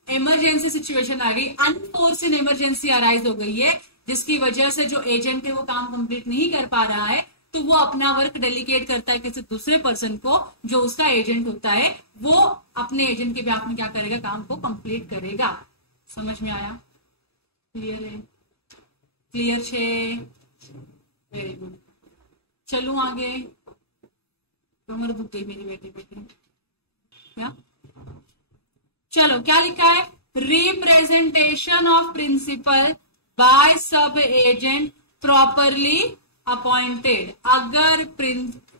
इमरजेंसी सिचुएशन आ गई, अनफोर्सिन इमरजेंसी अराइज हो गई है जिसकी वजह से जो एजेंट है वो काम कंप्लीट नहीं कर पा रहा है, तो वो अपना वर्क डेलीगेट करता है किसी दूसरे पर्सन को जो उसका एजेंट होता है, वो अपने एजेंट के बिहाफ में क्या करेगा, काम को कंप्लीट करेगा। समझ में आया? क्लियर है? क्लियर छे? Very good. चलू आगे, कमर दुख गई मेरी बेटे बेटे। क्या चलो क्या लिखा है, रिप्रेजेंटेशन ऑफ प्रिंसिपल बाय सब एजेंट प्रॉपरली अपॉइंटेड। अगर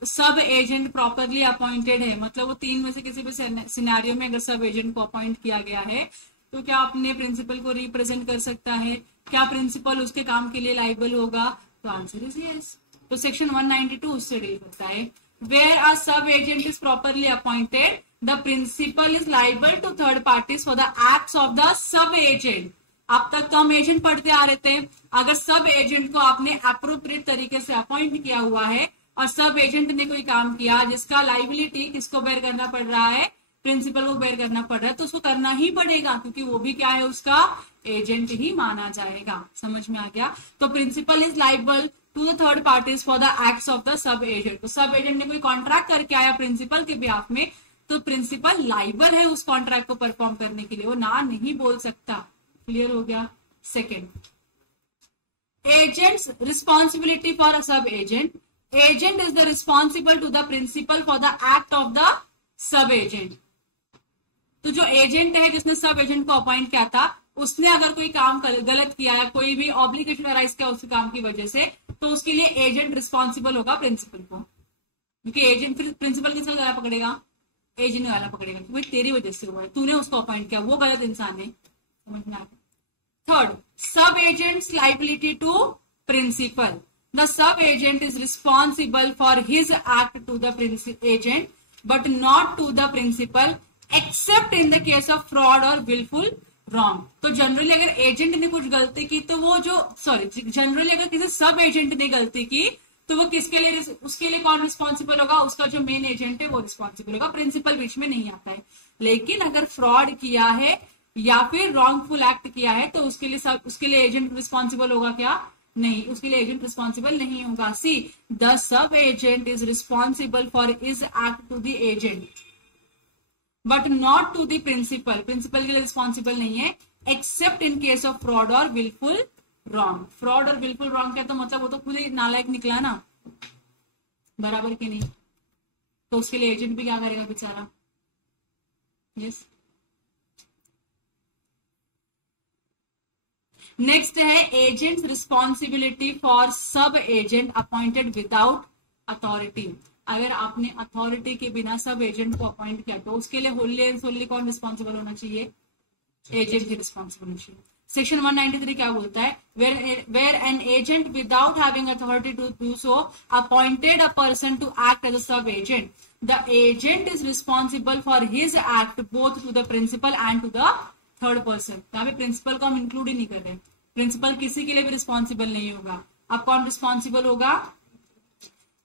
सब एजेंट प्रॉपरली अपॉइंटेड है, मतलब वो 3 में से किसी भी सिनेरियो में अगर सब एजेंट को अपॉइंट किया गया है, तो क्या अपने प्रिंसिपल को रिप्रेजेंट कर सकता है? क्या प्रिंसिपल उसके काम के लिए लाइबल होगा? तो आंसर इज यस। तो सेक्शन 192 उससे डील करता है। Where a sub agent is properly appointed, the principal is liable to third parties for the acts of the sub agent. अब तक तो हम एजेंट पढ़ते आ रहे थे, अगर सब एजेंट को आपने अप्रोप्रिएट तरीके से अपॉइंट किया हुआ है और सब एजेंट ने कोई काम किया जिसका लाइबिलिटी किसको बेयर करना पड़ रहा है, प्रिंसिपल को बेयर करना पड़ रहा है, तो उसको करना ही पड़ेगा क्योंकि वो भी क्या है, उसका एजेंट ही माना जाएगा। समझ में आ गया? तो principal is liable to the third parties for the acts of the sub agent. तो सब एजेंट ने कोई कॉन्ट्रैक्ट करके आया प्रिंसिपल के बिहाफ में, तो प्रिंसिपल लाइबल है उस कॉन्ट्रैक्ट को परफॉर्म करने के लिए, वो ना नहीं बोल सकता। क्लियर हो गया? Second, agent's responsibility for a sub agent. Agent is the responsible to the principal for the act of the sub agent. तो जो एजेंट है जिसने सब एजेंट को अपॉइंट किया था, उसने अगर कोई काम गलत किया है, कोई भी ऑब्लिगेशन अराइज किया उस काम की वजह से, तो उसके लिए एजेंट रिस्पॉन्सिबल होगा प्रिंसिपल को, क्योंकि एजेंट फिर प्रिंसिपल किसका गला पकड़ेगा, एजेंट गला पकड़ेगा, क्योंकि तेरी वजह से हुआ है, तूने उसको अपॉइंट किया, वो गलत इंसान है। समझना है? Third, sub agent's liability to principal. The sub agent is responsible for his act to the agent but not to the principal except in the case of fraud or willful wrong. तो जनरली अगर एजेंट ने कुछ गलती की तो वो जो जनरली अगर किसी सब एजेंट ने गलती की तो वो किसके लिए, उसके लिए कौन रिस्पॉन्सिबल होगा, उसका जो मेन एजेंट है वो रिस्पॉन्सिबल होगा, प्रिंसिपल बीच में नहीं आता है। लेकिन अगर फ्रॉड किया है या फिर रॉन्गफुल एक्ट किया है तो उसके लिए एजेंट रिस्पॉन्सिबल होगा क्या, नहीं, उसके लिए एजेंट रिस्पॉन्सिबल नहीं होगा। See the sub agent is responsible for is act to the agent but not to the principal, principal के लिए रिस्पॉन्सिबल नहीं है except in case of fraud और विलफुल रॉन्ग। फ्रॉड और विलफुल रॉन्ग क्या, तो मतलब वो तो खुद ही नालायक निकला ना, बराबर की नहीं, तो उसके लिए एजेंट भी क्या करेगा बेचारा। यस, नेक्स्ट है एजेंट रिस्पॉन्सिबिलिटी फॉर सब एजेंट अपॉइंटेड विदाउट अथॉरिटी। अगर आपने अथॉरिटी के बिना सब एजेंट को अपॉइंट किया तो उसके लिए होली एंड सोली कौन रिस्पॉन्सिबल होना चाहिए, एजेंट ही रिस्पॉन्सिबल होना चाहिए। सेक्शन 193 क्या बोलता है, where an agent without having authority to do so appointed a person to act as a sub agent, the agent is responsible for his act both to the principal and to the third person. यहाँ पे प्रिंसिपल को हम इंक्लूड ही नहीं कर रहे, प्रिंसिपल किसी के लिए भी रिस्पॉन्सिबल नहीं होगा। अब कौन रिस्पॉन्सिबल होगा,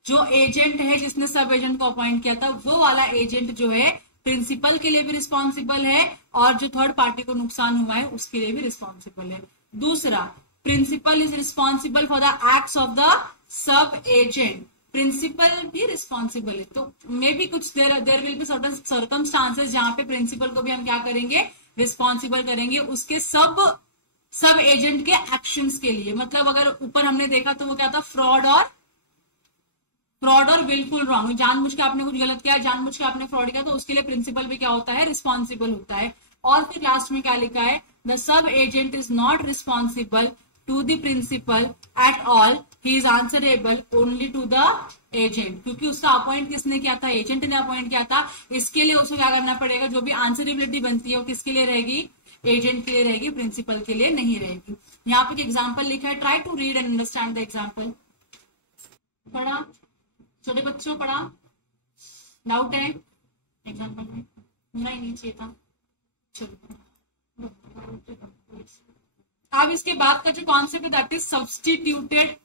जो एजेंट है जिसने सब एजेंट को अपॉइंट किया था वो वाला एजेंट जो है प्रिंसिपल के लिए भी रिस्पॉन्सिबल है और जो थर्ड पार्टी को नुकसान हुआ है उसके लिए भी रिस्पॉन्सिबल है। दूसरा, principal is responsible for the acts of the sub agent, principal भी रिस्पॉन्सिबल है। तो मे बी कुछ there will be certain circumstances जहां पे प्रिंसिपल को भी हम क्या करेंगे, रिस्पॉन्सिबल करेंगे उसके सब एजेंट के एक्शंस के लिए। मतलब अगर ऊपर हमने देखा तो वो क्या था, फ्रॉड और विलफुल रॉन्ग, जानबूझ के आपने कुछ गलत किया, जानबूझ के आपने फ्रॉड किया तो उसके लिए प्रिंसिपल भी क्या होता है, रिस्पॉन्सिबल होता है। और फिर लास्ट में क्या लिखा है, the sub agent is not responsible to the principal at all, he is answerable only to the agent, क्योंकि उसका अपॉइंट किसने किया था, एजेंट ने अपॉइंट किया था। इसके लिए उसे क्या करना पड़ेगा, जो भी आंसरेबिलिटी बनती है वो किसके लिए रहेगी, एजेंट के लिए रहेगी, प्रिंसिपल के लिए नहीं रहेगी। यहाँ पे एग्जाम्पल लिखा है, try to read and understand the example. पढ़ा छोटे बच्चों, पढ़ा, डाउट है एग्जाम्पल में, होना ही नहीं चाहिए था। चलो अब इसके बाद का जो कॉन्सेप्ट है that is substituted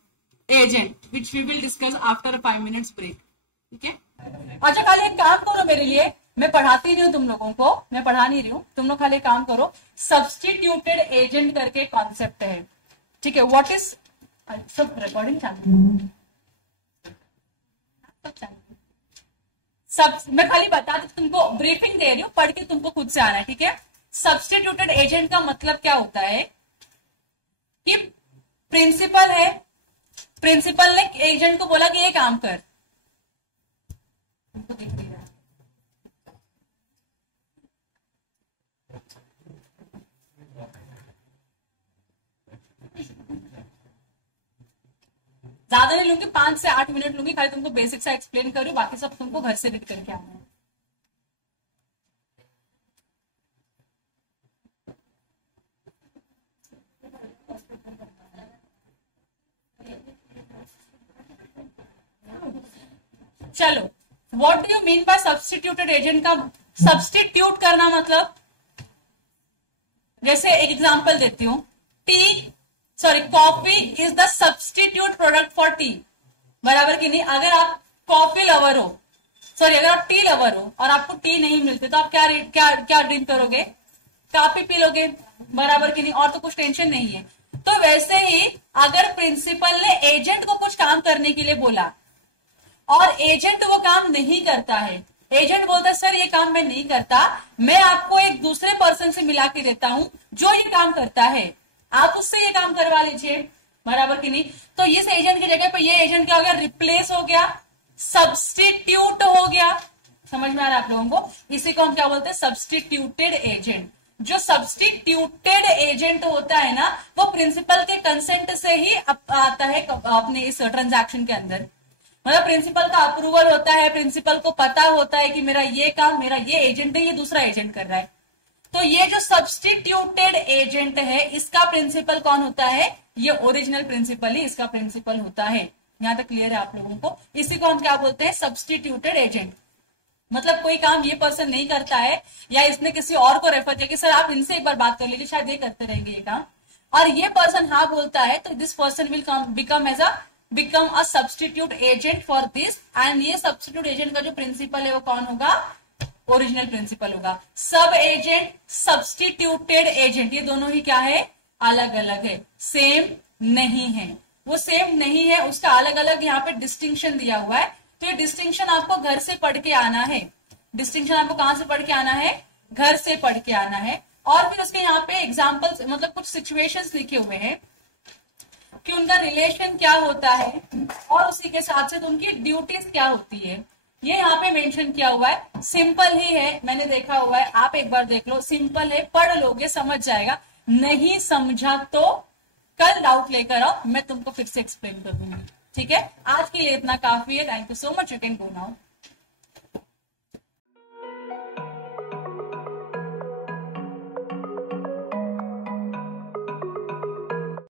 agent which we will discuss after 5 minutes break. ठीक है, अच्छा खाली एक काम करो मेरे लिए, मैं पढ़ाती नहीं हूँ तुम लोगों को, मैं पढ़ा नहीं रही हूँ, तुम लोग खाली काम करो। सब्स्टिट्यूटेड एजेंट करके कॉन्सेप्ट है, ठीक है, व्हाट इज, सब रिकॉर्डिंग चालू, सब मैं खाली बता दी, तुमको ब्रीफिंग दे रही हूँ, पढ़ के तुमको खुद से आना है। ठीक है, सब्स्टिट्यूटेड एजेंट का मतलब क्या होता है कि प्रिंसिपल है, प्रिंसिपल ने एजेंट को बोला कि ये काम कर, ज्यादा नहीं लूंगी, 5 से 8 मिनट लूंगी, खाली तुमको बेसिक सा एक्सप्लेन करूँ, बाकी सब तुमको घर से रीड करके आना है। चलो, what do you mean by substituted agent का, सब्स्टिट्यूट करना मतलब, जैसे एक एग्जांपल देती हूँ, coffee is the substitute product for T, बराबर की नहीं। अगर आप कॉफी लवर हो, अगर आप टी लवर हो और आपको टी नहीं मिलते तो आप क्या ड्रिंक करोगे, काफी पी लोगे, बराबर की नहीं, और तो कुछ टेंशन नहीं है। तो वैसे ही अगर प्रिंसिपल ने एजेंट को कुछ काम करने के लिए बोला और एजेंट वो काम नहीं करता है, एजेंट बोलता है सर ये काम मैं नहीं करता, मैं आपको एक दूसरे पर्सन से मिला के देता हूं जो ये काम करता है, आप उससे ये काम करवा लीजिए, बराबर की नहीं। तो इस एजेंट की जगह पे ये एजेंट क्या हो गया, रिप्लेस हो गया, सब्स्टिट्यूट हो गया। समझ में आ रहा है आप लोगों को, इसी को हम क्या बोलते हैं, सब्स्टिट्यूटेड एजेंट। जो सब्स्टिट्यूटेड एजेंट होता है ना, वो प्रिंसिपल के कंसेंट से ही आता है अपने इस ट्रांजैक्शन के अंदर, मतलब प्रिंसिपल का अप्रूवल होता है, प्रिंसिपल को पता होता है कि मेरा ये काम, मेरा ये एजेंट है, ये दूसरा एजेंट कर रहा है। तो ये जो सब्स्टिट्यूटेड एजेंट है इसका प्रिंसिपल कौन होता है, ये ओरिजिनल प्रिंसिपल ही इसका प्रिंसिपल होता है। यहां तक क्लियर है आप लोगों को, इसी को हम क्या बोलते हैं, सब्स्टिट्यूटेड एजेंट। मतलब कोई काम ये पर्सन नहीं करता है या इसने किसी और को रेफर किया कि सर आप इनसे एक बार बात कर लीजिए, शायद ये करते रहेंगे ये काम, और ये पर्सन हाँ बोलता है, तो this person will become a substitute agent for this, and ये सब्स्टिट्यूट एजेंट का जो प्रिंसिपल है वो कौन होगा, ओरिजिनल प्रिंसिपल होगा। सब एजेंट, सब्स्टिट्यूटेड एजेंट, ये दोनों ही क्या है, अलग अलग है, सेम नहीं है। वो सेम नहीं है, उसका अलग अलग यहाँ पे डिस्टिंक्शन दिया हुआ है। तो ये डिस्टिंक्शन आपको घर से पढ़ के आना है। डिस्टिंक्शन आपको कहां से पढ़ के आना है, घर से पढ़ के आना है। और फिर उसके यहाँ पे एग्जाम्पल्स, मतलब कुछ सिचुएशंस लिखे हुए हैं कि उनका रिलेशन क्या होता है, और उसी के साथ साथ उनकी ड्यूटीज क्या होती है, ये यहाँ पे मेंशन किया हुआ है। सिंपल ही है, मैंने देखा हुआ है, आप एक बार देख लो, सिंपल है, पढ़ लोगे समझ जाएगा। नहीं समझा तो कल डाउट लेकर आओ, मैं तुमको फिर से एक्सप्लेन कर दूंगी। ठीक है, आज के लिए इतना काफी है। Thank you so much, you can go now.